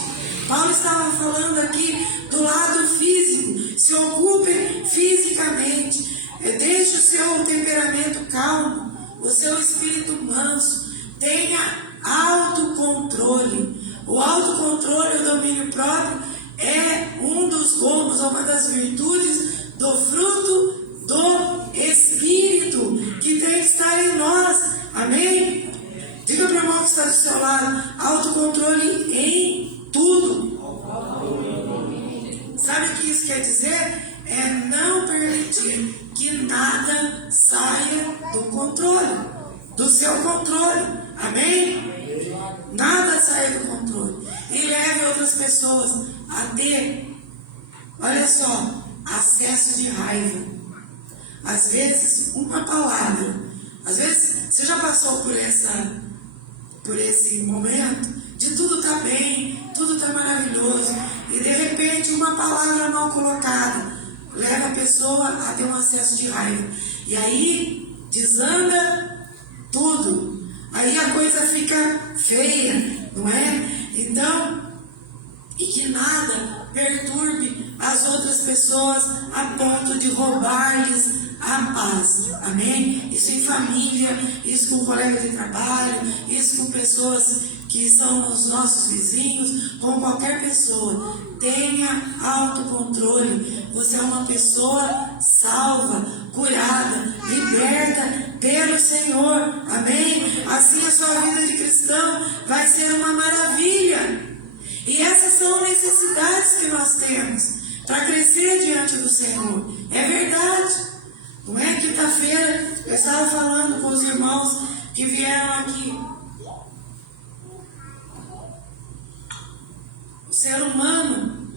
Paulo estava falando aqui do lado físico, se ocupe fisicamente, deixe o seu temperamento calmo, o seu espírito manso, tenha autocontrole. O autocontrole e o domínio próprio é um dos gomos, uma das virtudes do fruto do Espírito que tem que estar em nós. Amém? Diga para o irmão que está do seu lado, autocontrole em tudo. Sabe o que isso quer dizer? É não permitir que nada saia do controle, do seu controle. Amém? Nada saia do controle. E leve outras pessoas a ter, olha só, acesso de raiva. Às vezes, uma palavra. Às vezes, você já passou por esse momento de tudo tá bem, tudo tá maravilhoso. E de repente, uma palavra mal colocada leva a pessoa a ter um acesso de raiva. E aí, desanda tudo. Aí a coisa fica feia, não é? Então, e que nada perturbe as outras pessoas a ponto de roubar-lhes a paz. Amém? Isso em família, isso com colegas de trabalho, isso com pessoas que são os nossos vizinhos, com qualquer pessoa. Tenha autocontrole. Você é uma pessoa salva, curada, liberta pelo Senhor. Amém? Assim a sua vida de cristão vai ser uma maravilha. E essas são necessidades que nós temos para crescer diante do Senhor. É verdade. Não é? Quinta-feira eu estava falando com os irmãos que vieram aqui. O ser humano,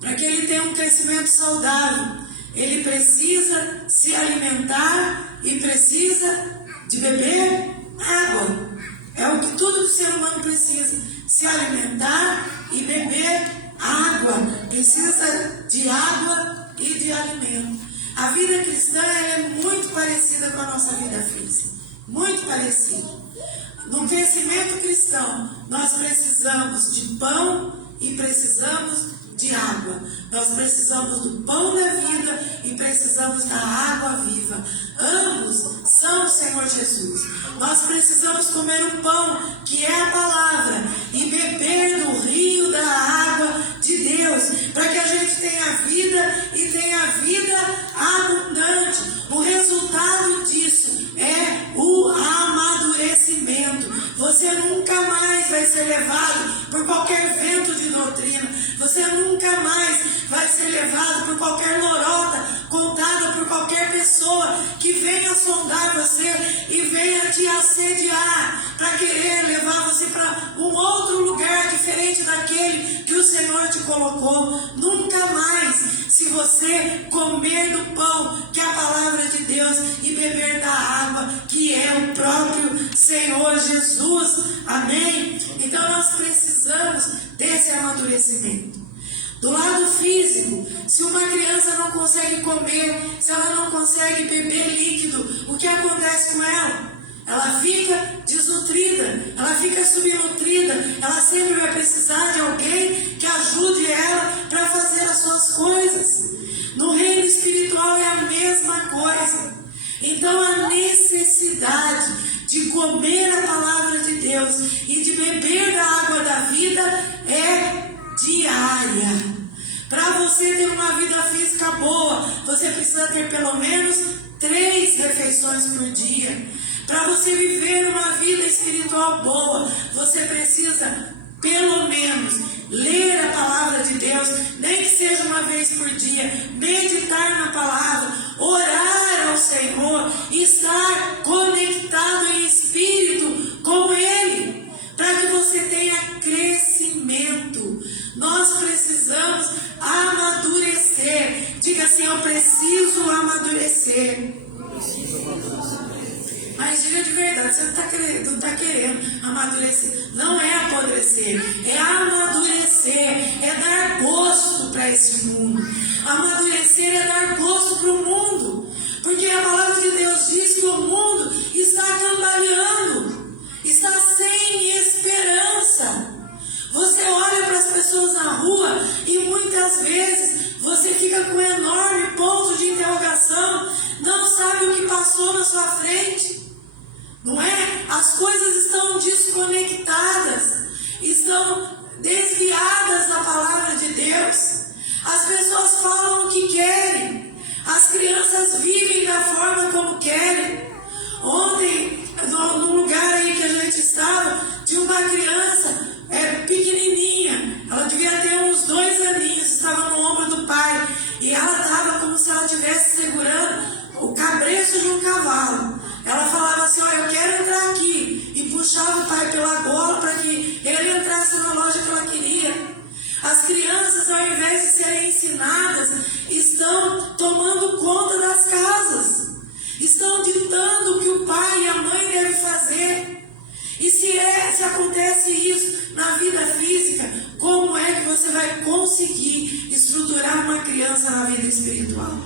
para que ele tenha um crescimento saudável, ele precisa se alimentar e precisa de beber água. É o que tudo que o ser humano precisa: se alimentar e beber água. Precisa de água e de alimento. A vida cristã é muito parecida com a nossa vida física. Muito parecida. No crescimento cristão, nós precisamos de pão e precisamos de água. Nós precisamos do pão da vida e precisamos da água viva. Ambos são o Senhor Jesus. Nós precisamos comer o pão, que é a palavra, e beber do rio da água de Deus, para que a gente tenha vida e tenha vida abundante. O resultado disso é o amadurecimento. Você nunca mais vai ser levado por qualquer vento de doutrina. Você nunca mais vai ser levado por qualquer lorota contada por qualquer pessoa que venha sondar você e venha te assediar para querer levar você para um outro lugar diferente daquele que o Senhor te colocou. Nunca mais, se você comer do pão, que é a palavra de Deus, e beber da água, que é o próprio Senhor Jesus. Amém? Então nós precisamos desse amadurecimento. Do lado físico, se uma criança não consegue comer, se ela não consegue beber líquido, o que acontece com ela? Ela fica desnutrida, ela fica subnutrida, ela sempre vai precisar de alguém que ajude ela para fazer as suas coisas. No reino espiritual é a mesma coisa. Então a necessidade de comer a palavra de Deus e de beber da água da vida é diária. Para você ter uma vida física boa, você precisa ter pelo menos 3 refeições por dia. Para você viver uma vida espiritual boa, você precisa, pelo menos, ler a palavra de Deus, nem que seja uma vez por dia, meditar na palavra, orar ao Senhor, estar conectado em espírito com Ele, para que você tenha crescimento. Nós precisamos amadurecer. Diga assim: eu preciso amadurecer. Mas diga de verdade, você não está querendo amadurecer. Não é apodrecer, é amadurecer, é dar gosto para esse mundo. Amadurecer é dar gosto para o mundo. Porque a palavra de Deus diz que o mundo está cambaleando, está sem esperança. Você olha para as pessoas na rua e muitas vezes você fica com um enorme ponto de interrogação, não sabe o que passou na sua frente. Não é? As coisas estão desconectadas, estão desviadas da palavra de Deus. As pessoas falam o que querem, as crianças vivem da forma como querem. Ontem, num lugar aí que a gente estava, tinha uma criança pequenininha, ela devia ter uns 2 aninhos, estava no ombro do pai, e ela estava como se ela estivesse segurando o cabreço de um cavalo. Ela falava assim: eu quero entrar aqui, e puxava o pai pela gola para que ele entrasse na loja que ela queria. As crianças, ao invés de serem ensinadas, estão tomando conta das casas, estão ditando o que o pai e a mãe devem fazer. E se acontece isso na vida física, como é que você vai conseguir estruturar uma criança na vida espiritual?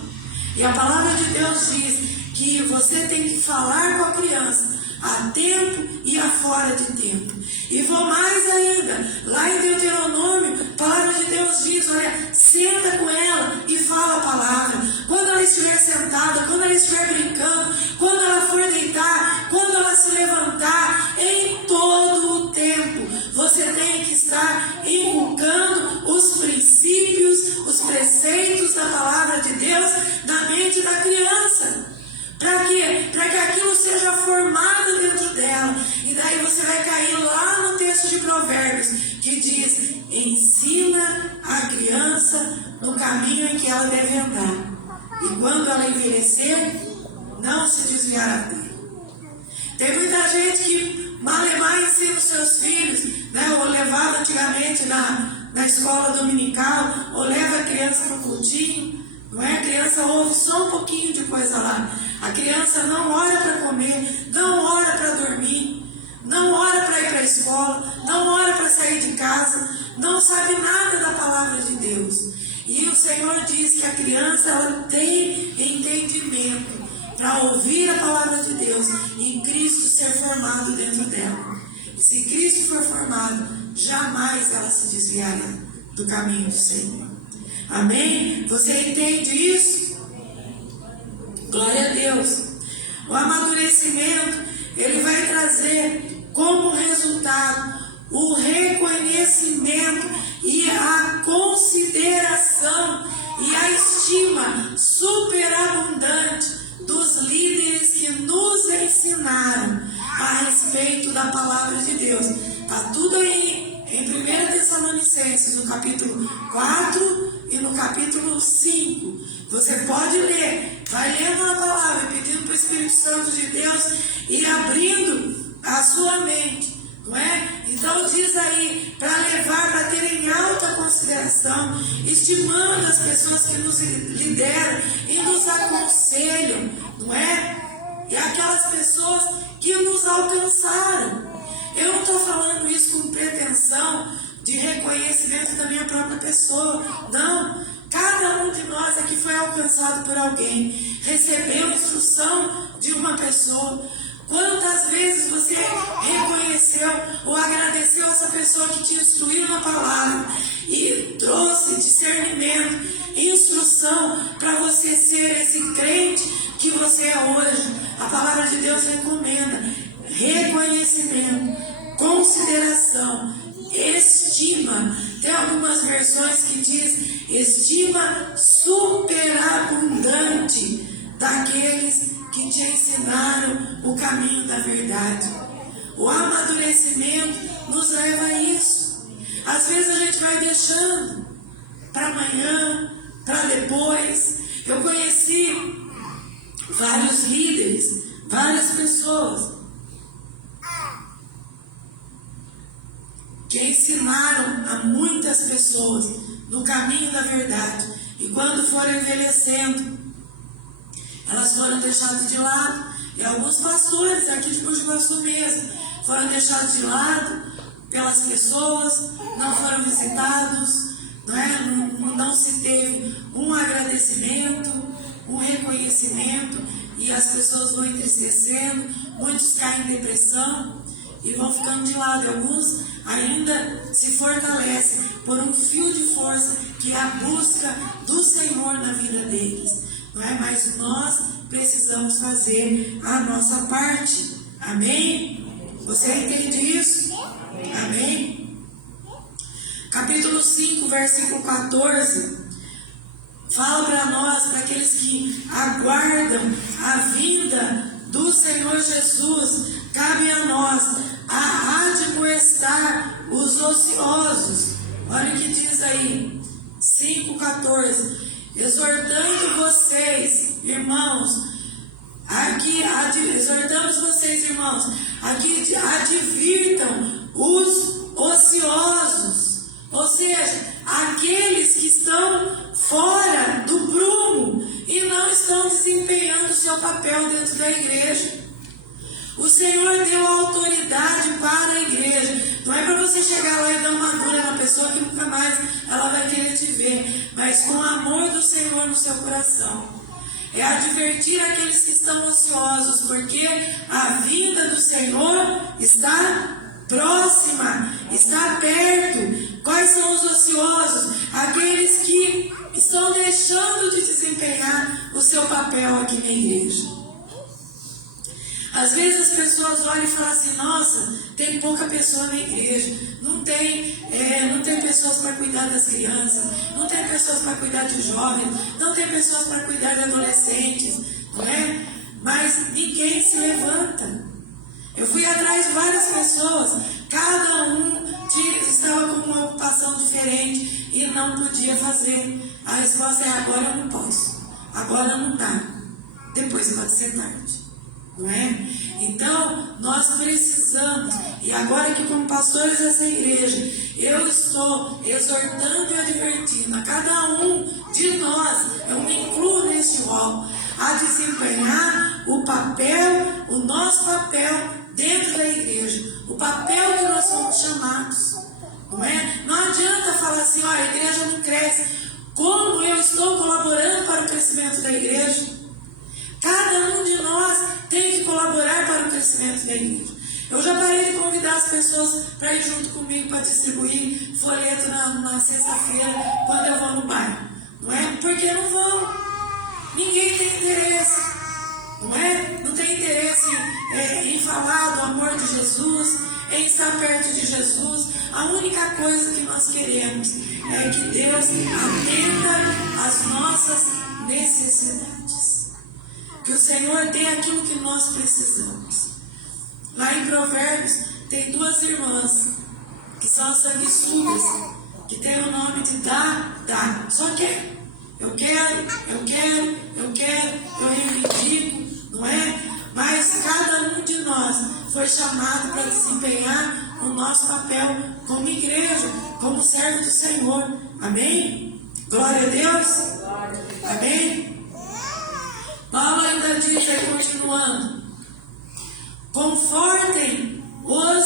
E a palavra de Deus diz que você tem que falar com a criança a tempo e a fora de tempo. E vou mais ainda, lá em Deuteronômio, a palavra de Deus diz: olha, senta com ela e fala a palavra. Quando ela estiver sentada, quando ela estiver brincando, quando ela for deitar, quando ela se levantar, em todo o tempo, você tem que estar inculcando os princípios, os preceitos da palavra de Deus na mente da criança. Para quê? Para que aquilo seja formado dentro dela. E daí você vai cair lá no texto de Provérbios, que diz: ensina a criança no caminho em que ela deve andar, e quando ela envelhecer, não se desviará dele. Tem muita gente que malemar ensina os seus filhos, né? Ou levava antigamente na escola dominical, ou leva a criança para o cultinho. Não é? A criança ouve só um pouquinho de coisa lá. A criança não ora para comer, não ora para dormir, não ora para ir para a escola, não ora para sair de casa, não sabe nada da palavra de Deus. E o Senhor diz que a criança, ela tem entendimento para ouvir a palavra de Deus e Cristo ser formado dentro dela. E se Cristo for formado, jamais ela se desviará do caminho do Senhor. Amém? Você entende isso? Glória a Deus. O amadurecimento, ele vai trazer como resultado o reconhecimento e a consideração e a estima superabundante dos líderes que nos ensinaram a respeito da palavra de Deus. Está tudo aí em 1 Tessalonicenses, no capítulo 4 e no capítulo 5. Você pode ler, vai lendo a palavra, pedindo para o Espírito Santo de Deus e abrindo a sua mente, não é? Então diz aí, para levar, para ter em alta consideração, estimando as pessoas que nos lideram e nos aconselham, não é? E aquelas pessoas que nos alcançaram. Eu não estou falando isso com pretensão de reconhecimento da minha própria pessoa, não. Cada um de nós aqui foi alcançado por alguém, recebeu instrução de uma pessoa. Quantas vezes você reconheceu ou agradeceu essa pessoa que te instruiu na palavra e trouxe discernimento, instrução para você ser esse crente que você é hoje? A palavra de Deus recomenda reconhecimento, consideração, estima. Tem algumas versões que diz estima superabundante daqueles que te ensinaram o caminho da verdade. O amadurecimento nos leva a isso. Às vezes a gente vai deixando para amanhã, para depois. Eu conheci vários líderes, várias pessoas que ensinaram a muitas pessoas no caminho da verdade. E quando foram envelhecendo, elas foram deixadas de lado. E alguns pastores aqui de Mogi Guaçu mesmo foram deixados de lado pelas pessoas, não foram visitados, não se teve um agradecimento, um reconhecimento, e as pessoas vão entristecendo, muitos caem em depressão e vão ficando de lado. E alguns ainda se fortalecem por um fio de força que é a busca do Senhor na vida deles. Mas nós precisamos fazer a nossa parte. Amém? Você entende isso? Amém? Capítulo 5, versículo 14, fala para nós, para aqueles que aguardam a vinda do Senhor Jesus, cabe a nós a admoestar os ociosos. Olha o que diz aí, 5,14. Exortando vocês, irmãos, exortamos vocês, irmãos, aqui advirtam os ociosos, ou seja, aqueles que estão fora do prumo e não estão desempenhando o seu papel dentro da igreja. O Senhor deu autoridade para a igreja. Não é para você chegar lá e dar uma dura na pessoa que nunca mais ela vai querer te ver, mas com o amor do Senhor no seu coração. É advertir aqueles que estão ociosos, porque a vinda do Senhor está próxima, está perto. Quais são os ociosos? Aqueles que estão deixando de desempenhar o seu papel aqui na igreja. Às vezes as pessoas olham e falam assim: nossa, tem pouca pessoa na igreja, não tem pessoas para cuidar das crianças, não tem pessoas para cuidar de jovens, não tem pessoas para cuidar de adolescentes, não é? Mas ninguém se levanta. Eu fui atrás de várias pessoas, cada um estava com uma ocupação diferente e não podia fazer. A resposta é: agora eu não posso, agora não dá, depois pode ser tarde. Não é? Então, nós precisamos, e agora que como pastores dessa igreja, eu estou exortando e advertindo a cada um de nós, eu me incluo neste rol, a desempenhar o papel, o nosso papel dentro da igreja, o papel que nós somos chamados. Não é? Não adianta falar assim: ó, a igreja não cresce. Como eu estou colaborando para o crescimento da igreja? Cada um de nós tem que colaborar para o crescimento da igreja. Eu já parei de convidar as pessoas para ir junto comigo para distribuir folheto na sexta-feira, quando eu vou no bairro. Não é? Porque não vão. Ninguém tem interesse. Não é? Não tem interesse em falar do amor de Jesus, em estar perto de Jesus. A única coisa que nós queremos é que Deus atenda às nossas necessidades. Que o Senhor dê aquilo que nós precisamos. Lá em Provérbios tem duas irmãs que são sanguessugas, que tem o nome de dá. Só que eu quero, eu reivindico, não é? Mas cada um de nós foi chamado para desempenhar o nosso papel como igreja, como servo do Senhor. Amém? Glória a Deus. Amém? Paulo ainda diz aí, continuando: confortem os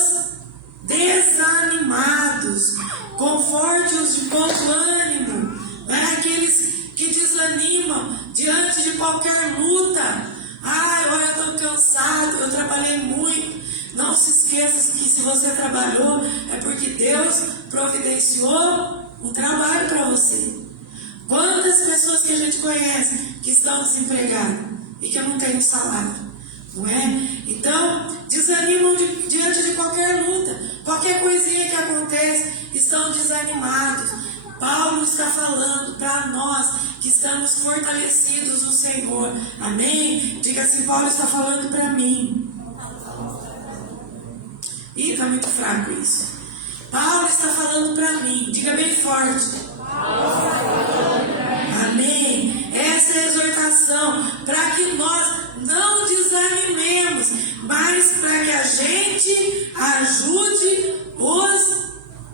desanimados, conforte-os de pouco ânimo. Não é? Aqueles que desanimam diante de qualquer luta. Olha, eu estou cansado, eu trabalhei muito. Não se esqueça que se você trabalhou, é porque Deus providenciou um trabalho para você. Quantas pessoas que a gente conhece que estão desempregadas e que não têm um salário, não é? Então, desanimam diante de qualquer luta, qualquer coisinha que acontece, estão desanimados. Paulo está falando para nós que estamos fortalecidos no Senhor. Amém? Diga assim: Paulo está falando para mim. Ih, está muito fraco isso. Paulo está falando para mim. Diga bem forte. Amém. Essa é a exortação para que nós não desanimemos, mas para que a gente ajude os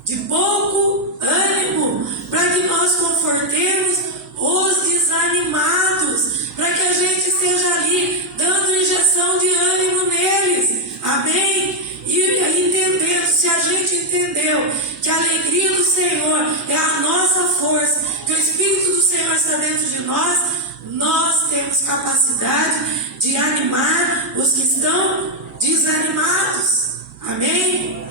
de pouco ânimo, para que nós confortemos os desanimados, para que a gente esteja ali dando injeção de ânimo neles. Amém? E entendendo, se a gente entendeu que a alegria do Senhor é a nossa força, que o Espírito do Senhor está dentro de nós, nós temos capacidade de animar os que estão desanimados. Amém?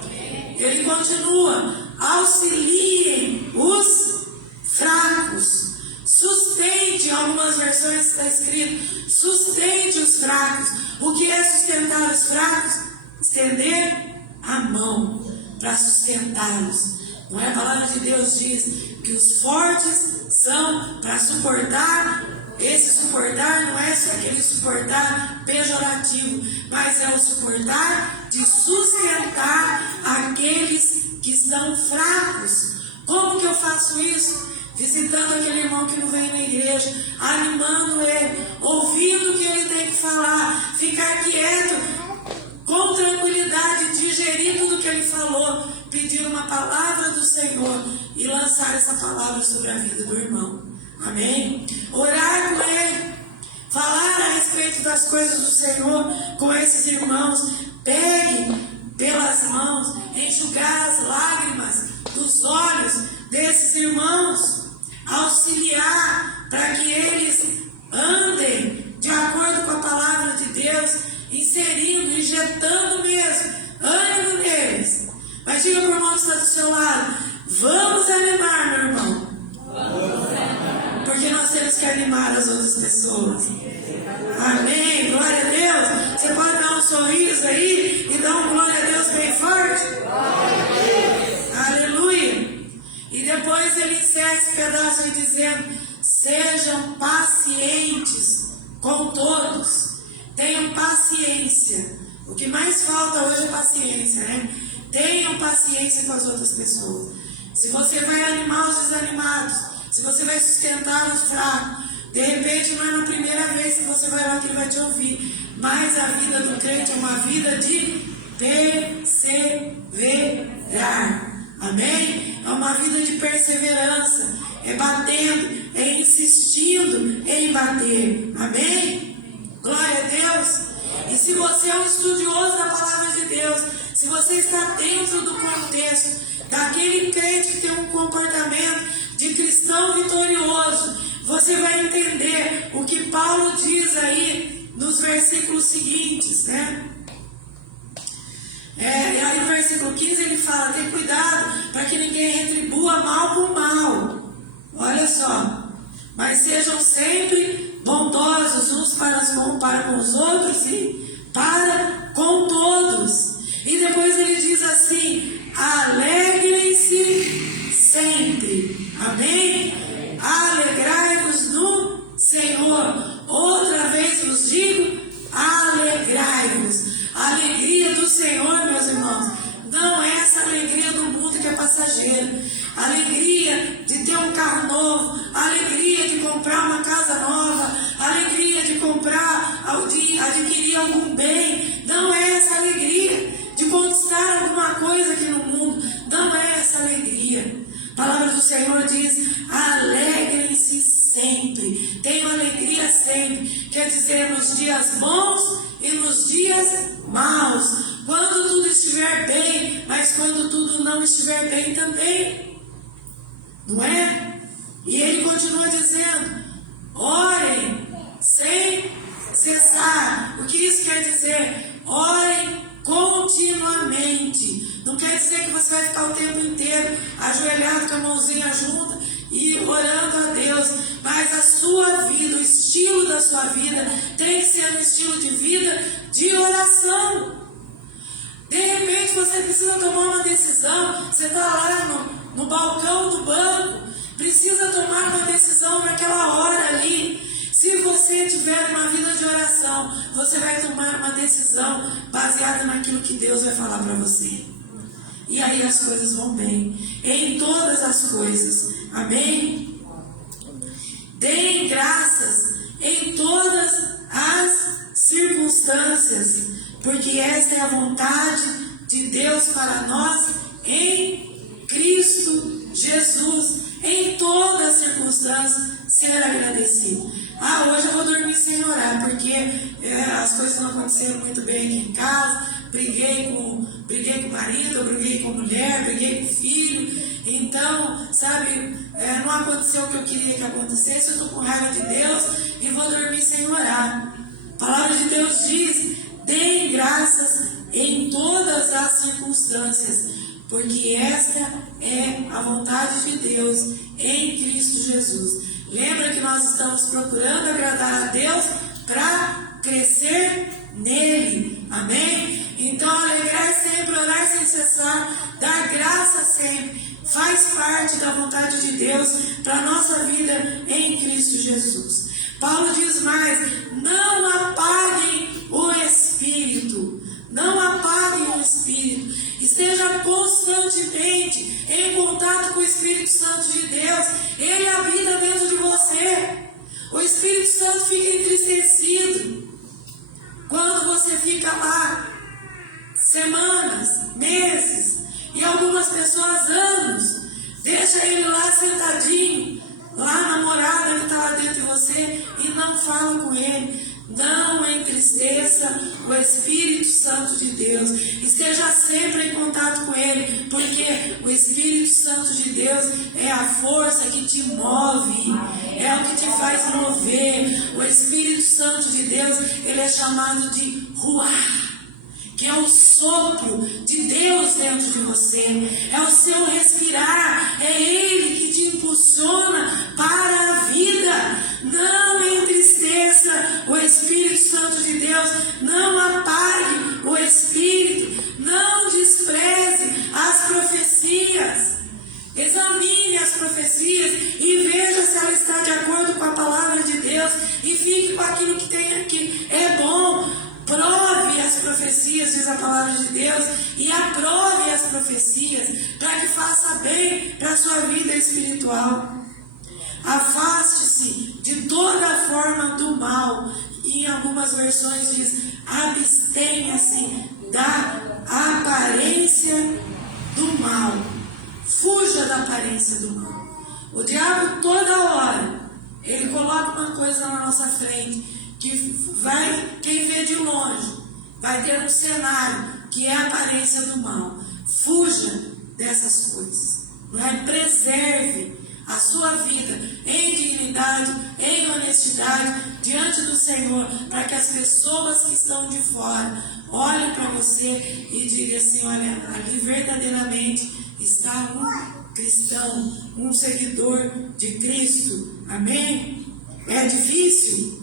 Ele continua: auxiliem os fracos, sustente. Em algumas versões está escrito: sustente os fracos. O que é sustentar os fracos? Estender a mão para sustentá-los. Não é? A palavra de Deus diz que os fortes são para suportar. Esse suportar não é só aquele suportar pejorativo, mas é o suportar de sustentar aqueles que estão fracos. Como que eu faço isso? Visitando aquele irmão que não vem na igreja, animando ele, ouvindo o que ele tem que falar, ficar quieto, com tranquilidade, digerir tudo que ele falou, pedir uma palavra do Senhor e lançar essa palavra sobre a vida do irmão. Amém? Orar com ele, falar a respeito das coisas do Senhor com esses irmãos. Pegue pelas mãos, enxugar as lágrimas dos olhos desses irmãos, auxiliar para que eles andem de acordo com a palavra de Deus, inserindo, injetando mesmo ânimo neles. Mas diga para o irmão que está do seu lado: vamos animar, meu irmão. Porque nós temos que animar as outras pessoas. Amém, glória a Deus. Você pode dar um sorriso aí e dar um glória a Deus bem forte? Aleluia. E depois ele encerra esse pedaço aí dizendo: sejam pacientes com todos. Tenham paciência. O que mais falta hoje é paciência, né? Tenham paciência com as outras pessoas. Se você vai animar os desanimados, se você vai sustentar os fracos, de repente não é na primeira vez que você vai lá que ele vai te ouvir, mas a vida do crente é uma vida de perseverar. Amém? É uma vida de perseverança. É batendo, é insistindo em bater. Amém? Glória a Deus. E se você é um estudioso da palavra de Deus, se você está dentro do contexto daquele crente que tem um comportamento de cristão vitorioso, você vai entender o que Paulo diz aí nos versículos seguintes, né? Aí no versículo 15 ele fala: tem cuidado para que ninguém retribua mal por mal. Olha só. Mas sejam sempre bondosos uns para com os outros e para com todos. E depois ele diz assim: alegrem-se sempre. Amém? Alegrai-vos no Senhor. Outra vez vos digo: alegrai-vos. A alegria do Senhor, meus irmãos, não é essa alegria do mundo que é passageira. A alegria de ter um carro novo, a alegria de comprar uma casa nova, a alegria de comprar, de adquirir algum bem, não é essa alegria. De conquistar alguma coisa aqui no mundo, não é essa alegria. A palavra do Senhor diz: alegrem-se sempre, tenham alegria sempre. Quer dizer, nos dias bons e nos dias maus, quando tudo estiver bem, mas quando tudo não estiver bem também, não é? E ele continua dizendo: orem sem cessar. O que isso quer dizer? Orem continuamente. Não quer dizer que você vai ficar o tempo inteiro ajoelhado com a mãozinha junta e orando a Deus, mas a sua vida, o estilo da sua vida tem que ser um estilo de vida de oração. De repente você precisa tomar uma decisão, você está lá no balcão do banco precisa tomar uma decisão naquela hora ali. Se você tiver uma vida de oração, você vai tomar uma decisão baseada naquilo que Deus vai falar para você. E aí as coisas vão bem, em todas as coisas. Amém? Deem graças em todas as circunstâncias, porque esta é a vontade de Deus para nós em Cristo Jesus. Em todas as circunstâncias, ser agradecido. Hoje eu vou dormir sem orar, porque as coisas não aconteceram muito bem aqui em casa. Briguei com o marido, briguei com a mulher, briguei com o filho. Então, sabe, não aconteceu o que eu queria que acontecesse. Eu estou com raiva de Deus e vou dormir sem orar. A palavra de Deus diz: deem graças em todas as circunstâncias, porque esta é a vontade de Deus em Cristo Jesus. Lembra que nós estamos procurando agradar a Deus para crescer nele. Amém? Então, alegrar sempre, orar sem cessar, dar graça sempre, faz parte da vontade de Deus para a nossa vida em Cristo Jesus. Paulo diz mais: não apaguem o Espírito. Não apaguem o Espírito. Esteja constantemente em contato com o Espírito Santo de Deus. Ele habita dentro de você. O Espírito Santo fica entristecido quando você fica lá semanas, meses e algumas pessoas anos. Deixa ele lá sentadinho, lá na morada, ele está lá dentro de você e não fala com ele. Não entristeça o Espírito Santo de Deus. Esteja sempre em contato com Ele, porque o Espírito Santo de Deus é a força que te move, é o que te faz mover. O Espírito Santo de Deus, ele é chamado de Ruach, que é o sopro de Deus dentro de você, é o seu respirar, é Ele que te impulsiona para a vida. Não entristeça o Espírito Santo de Deus, não apague o Espírito, não despreze as profecias. Examine as profecias e veja se ela está de acordo com a palavra de Deus e fique com aquilo que tem aqui. É bom. Prove as profecias, diz a palavra de Deus, e aprove as profecias para que faça bem para a sua vida espiritual. Afaste-se de toda forma do mal. E em algumas versões diz: abstenha-se da aparência do mal. Fuja da aparência do mal. O diabo toda hora, ele coloca uma coisa na nossa frente, que vai, quem vê de longe, vai ter um cenário que é a aparência do mal. Fuja dessas coisas. Não é? Preserve a sua vida em dignidade, em honestidade, diante do Senhor, para que as pessoas que estão de fora olhem para você e digam assim: olha, ali verdadeiramente está um cristão, um seguidor de Cristo. Amém? É difícil?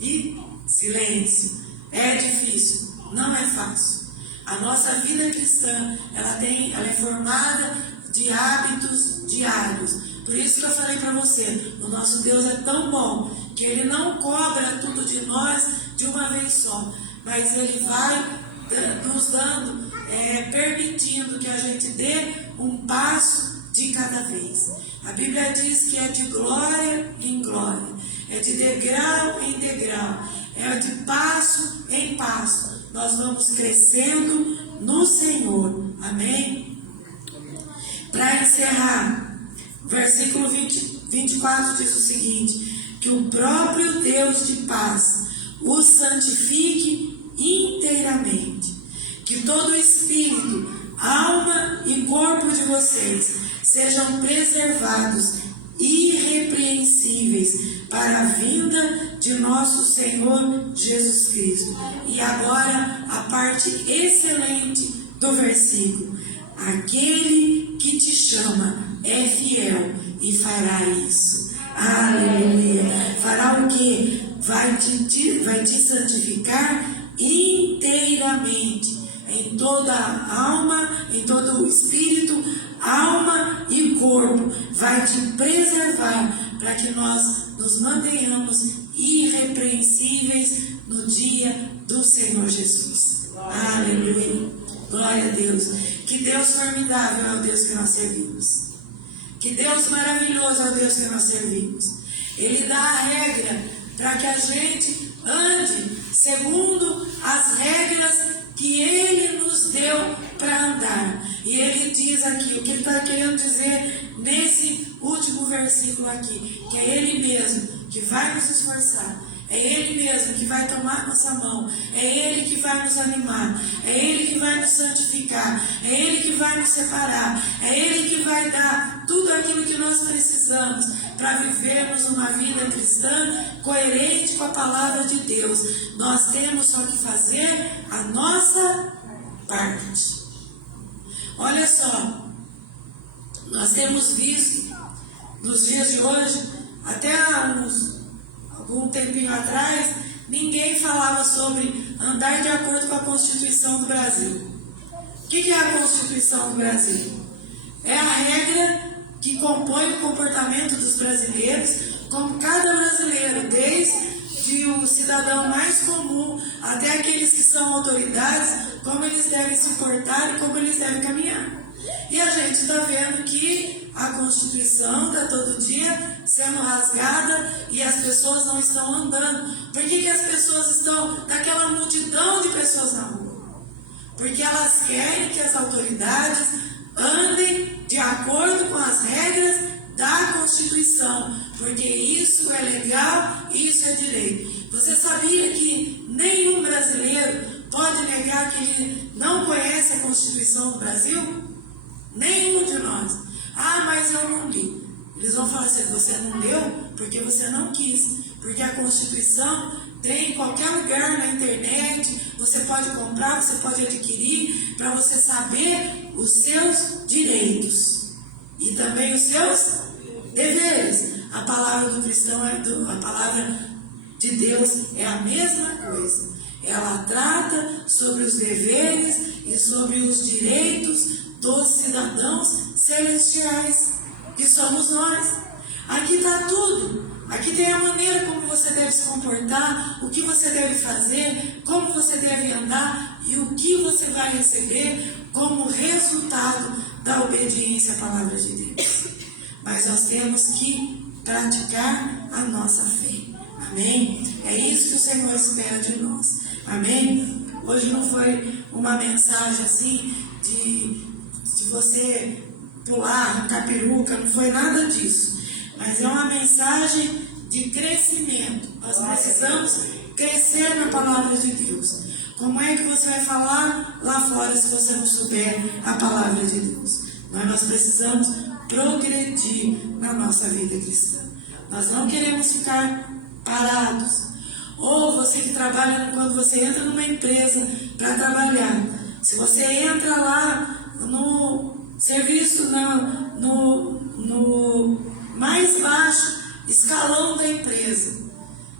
E silêncio. É difícil, não é fácil. A nossa vida cristã, ela é formada de hábitos diários. Por isso que eu falei para você, o nosso Deus é tão bom que Ele não cobra tudo de nós de uma vez só, mas Ele vai nos dando, permitindo que a gente dê um passo de cada vez. A Bíblia diz que é de glória em glória, é de degrau em degrau, é de passo em passo. Nós vamos crescendo no Senhor. Amém? Para encerrar, versículo 24 diz o seguinte: que o próprio Deus de paz os santifique inteiramente, que todo o espírito, alma e corpo de vocês sejam preservados irrepreensíveis para a vinda de nosso Senhor Jesus Cristo. E agora a parte excelente do versículo: aquele que te chama é fiel e fará isso. Aleluia. Fará o quê? Vai te santificar inteiramente, em toda a alma, em todo o espírito, alma e corpo, vai te preservar para que nós nos mantenhamos irrepreensíveis no dia do Senhor Jesus. Aleluia. Glória a Deus. Que Deus formidável é o Deus que nós servimos. Que Deus maravilhoso é o Deus que nós servimos. Ele dá a regra para que a gente ande segundo as regras que Ele nos deu para andar. E Ele diz aqui, o que Ele está querendo dizer nesse último versículo aqui, que é Ele mesmo que vai nos esforçar, é Ele mesmo que vai tomar nossa mão, é Ele que vai nos animar, é Ele que vai nos santificar, é Ele que vai nos separar, é Ele que vai dar tudo aquilo que nós precisamos para vivermos uma vida cristã coerente com a palavra de Deus. Nós temos só que fazer a nossa parte. Olha só, nós temos visto nos dias de hoje, até algum tempinho atrás, ninguém falava sobre andar de acordo com a Constituição do Brasil. O que é a Constituição do Brasil? É a regra que compõe o comportamento dos brasileiros, como cada brasileiro, desde o cidadão mais comum até aqueles que são autoridades, como eles devem se portar e como eles devem caminhar. E a gente está vendo que a Constituição está todo dia sendo rasgada e as pessoas não estão andando. Por que as pessoas estão, daquela multidão de pessoas na rua? Porque elas querem que as autoridades andem de acordo com as regras da Constituição, porque isso é legal, isso é direito. Você sabia que nenhum brasileiro pode negar que ele não conhece a Constituição do Brasil? Nenhum de nós. Ah, mas eu não li. Eles vão falar assim, você não leu porque você não quis. Porque a Constituição tem em qualquer lugar na internet, você pode comprar, você pode adquirir, para você saber os seus direitos e também os seus deveres. A palavra do cristão, a palavra de Deus é a mesma coisa. Ela trata sobre os deveres e sobre os direitos dos cidadãos celestiais, que somos nós. Aqui está tudo. Aqui tem a maneira como você deve se comportar, o que você deve fazer, como você deve andar e o que você vai receber como resultado da obediência à palavra de Deus. Mas nós temos que praticar a nossa fé. Amém? É isso que o Senhor espera de nós. Amém? Hoje não foi uma mensagem assim de você pular, arrancar peruca, não foi nada disso. Mas é uma mensagem de crescimento. Nós precisamos crescer na palavra de Deus. Como é que você vai falar lá fora se você não souber a palavra de Deus? Nós precisamos progredir na nossa vida cristã. Nós não queremos ficar parados. Ou você que trabalha, quando você entra numa empresa para trabalhar, se você entra lá no serviço, no mais baixo escalão da empresa,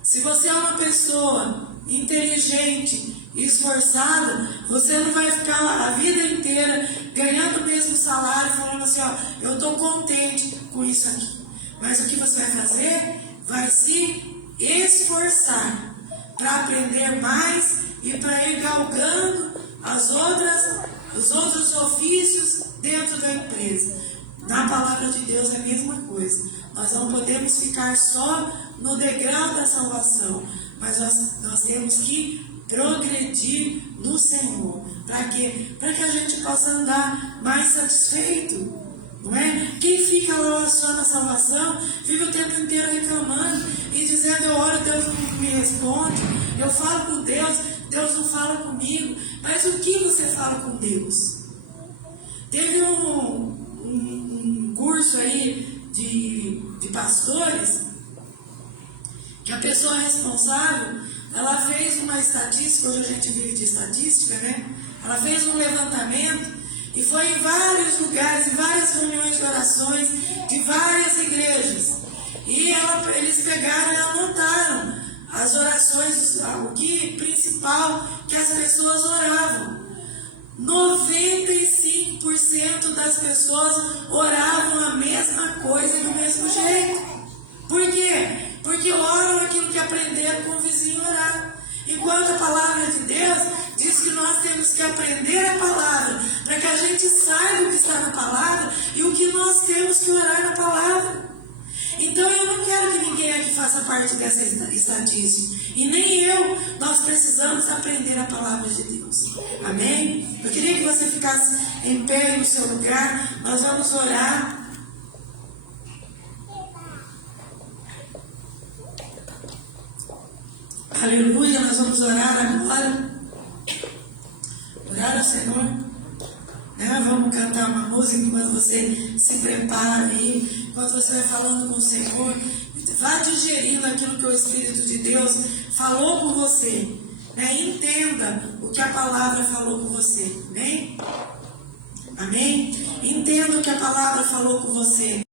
se você é uma pessoa inteligente e esforçada, você não vai ficar a vida inteira ganhando o mesmo salário, falando assim, ó, eu estou contente com isso aqui. Mas o que você vai fazer? Vai se esforçar para aprender mais e para ir galgando os outros ofícios dentro da empresa. Na palavra de Deus é a mesma coisa. Nós não podemos ficar só no degrau da salvação, mas nós temos que progredir no Senhor. Para quê? Para que a gente possa andar mais satisfeito. Não é? Quem fica lá só na salvação, fica o tempo inteiro reclamando e dizendo, eu oro, Deus não me responde, eu falo com Deus, Deus não fala comigo. Mas o que você fala com Deus? Teve um curso aí de pastores, que a pessoa responsável, ela fez uma estatística, hoje a gente vive de estatística, né? Ela fez um levantamento e foi em vários lugares, em várias reuniões de orações, de várias igrejas. E eles pegaram e anotaram as orações, o que principal que as pessoas oravam. 95% das pessoas oravam a mesma coisa do mesmo jeito. Por quê? Porque oram aquilo que aprenderam com o vizinho orar. Enquanto a palavra de Deus diz que nós temos que aprender a palavra, para que a gente saiba o que está na palavra e o que nós temos que orar na palavra. Então eu não quero que ninguém aqui faça parte dessa estatística. E nem eu. Nós precisamos aprender a palavra de Deus. Amém? Eu queria que você ficasse em pé no seu lugar. Nós vamos orar. Aleluia, nós vamos orar agora. Orar ao Senhor. Vamos cantar uma música enquanto você se prepara aí, enquanto você vai falando com o Senhor. Vá digerindo aquilo que o Espírito de Deus falou com você. Entenda o que a palavra falou com você. Amém? Amém? Entenda o que a palavra falou com você.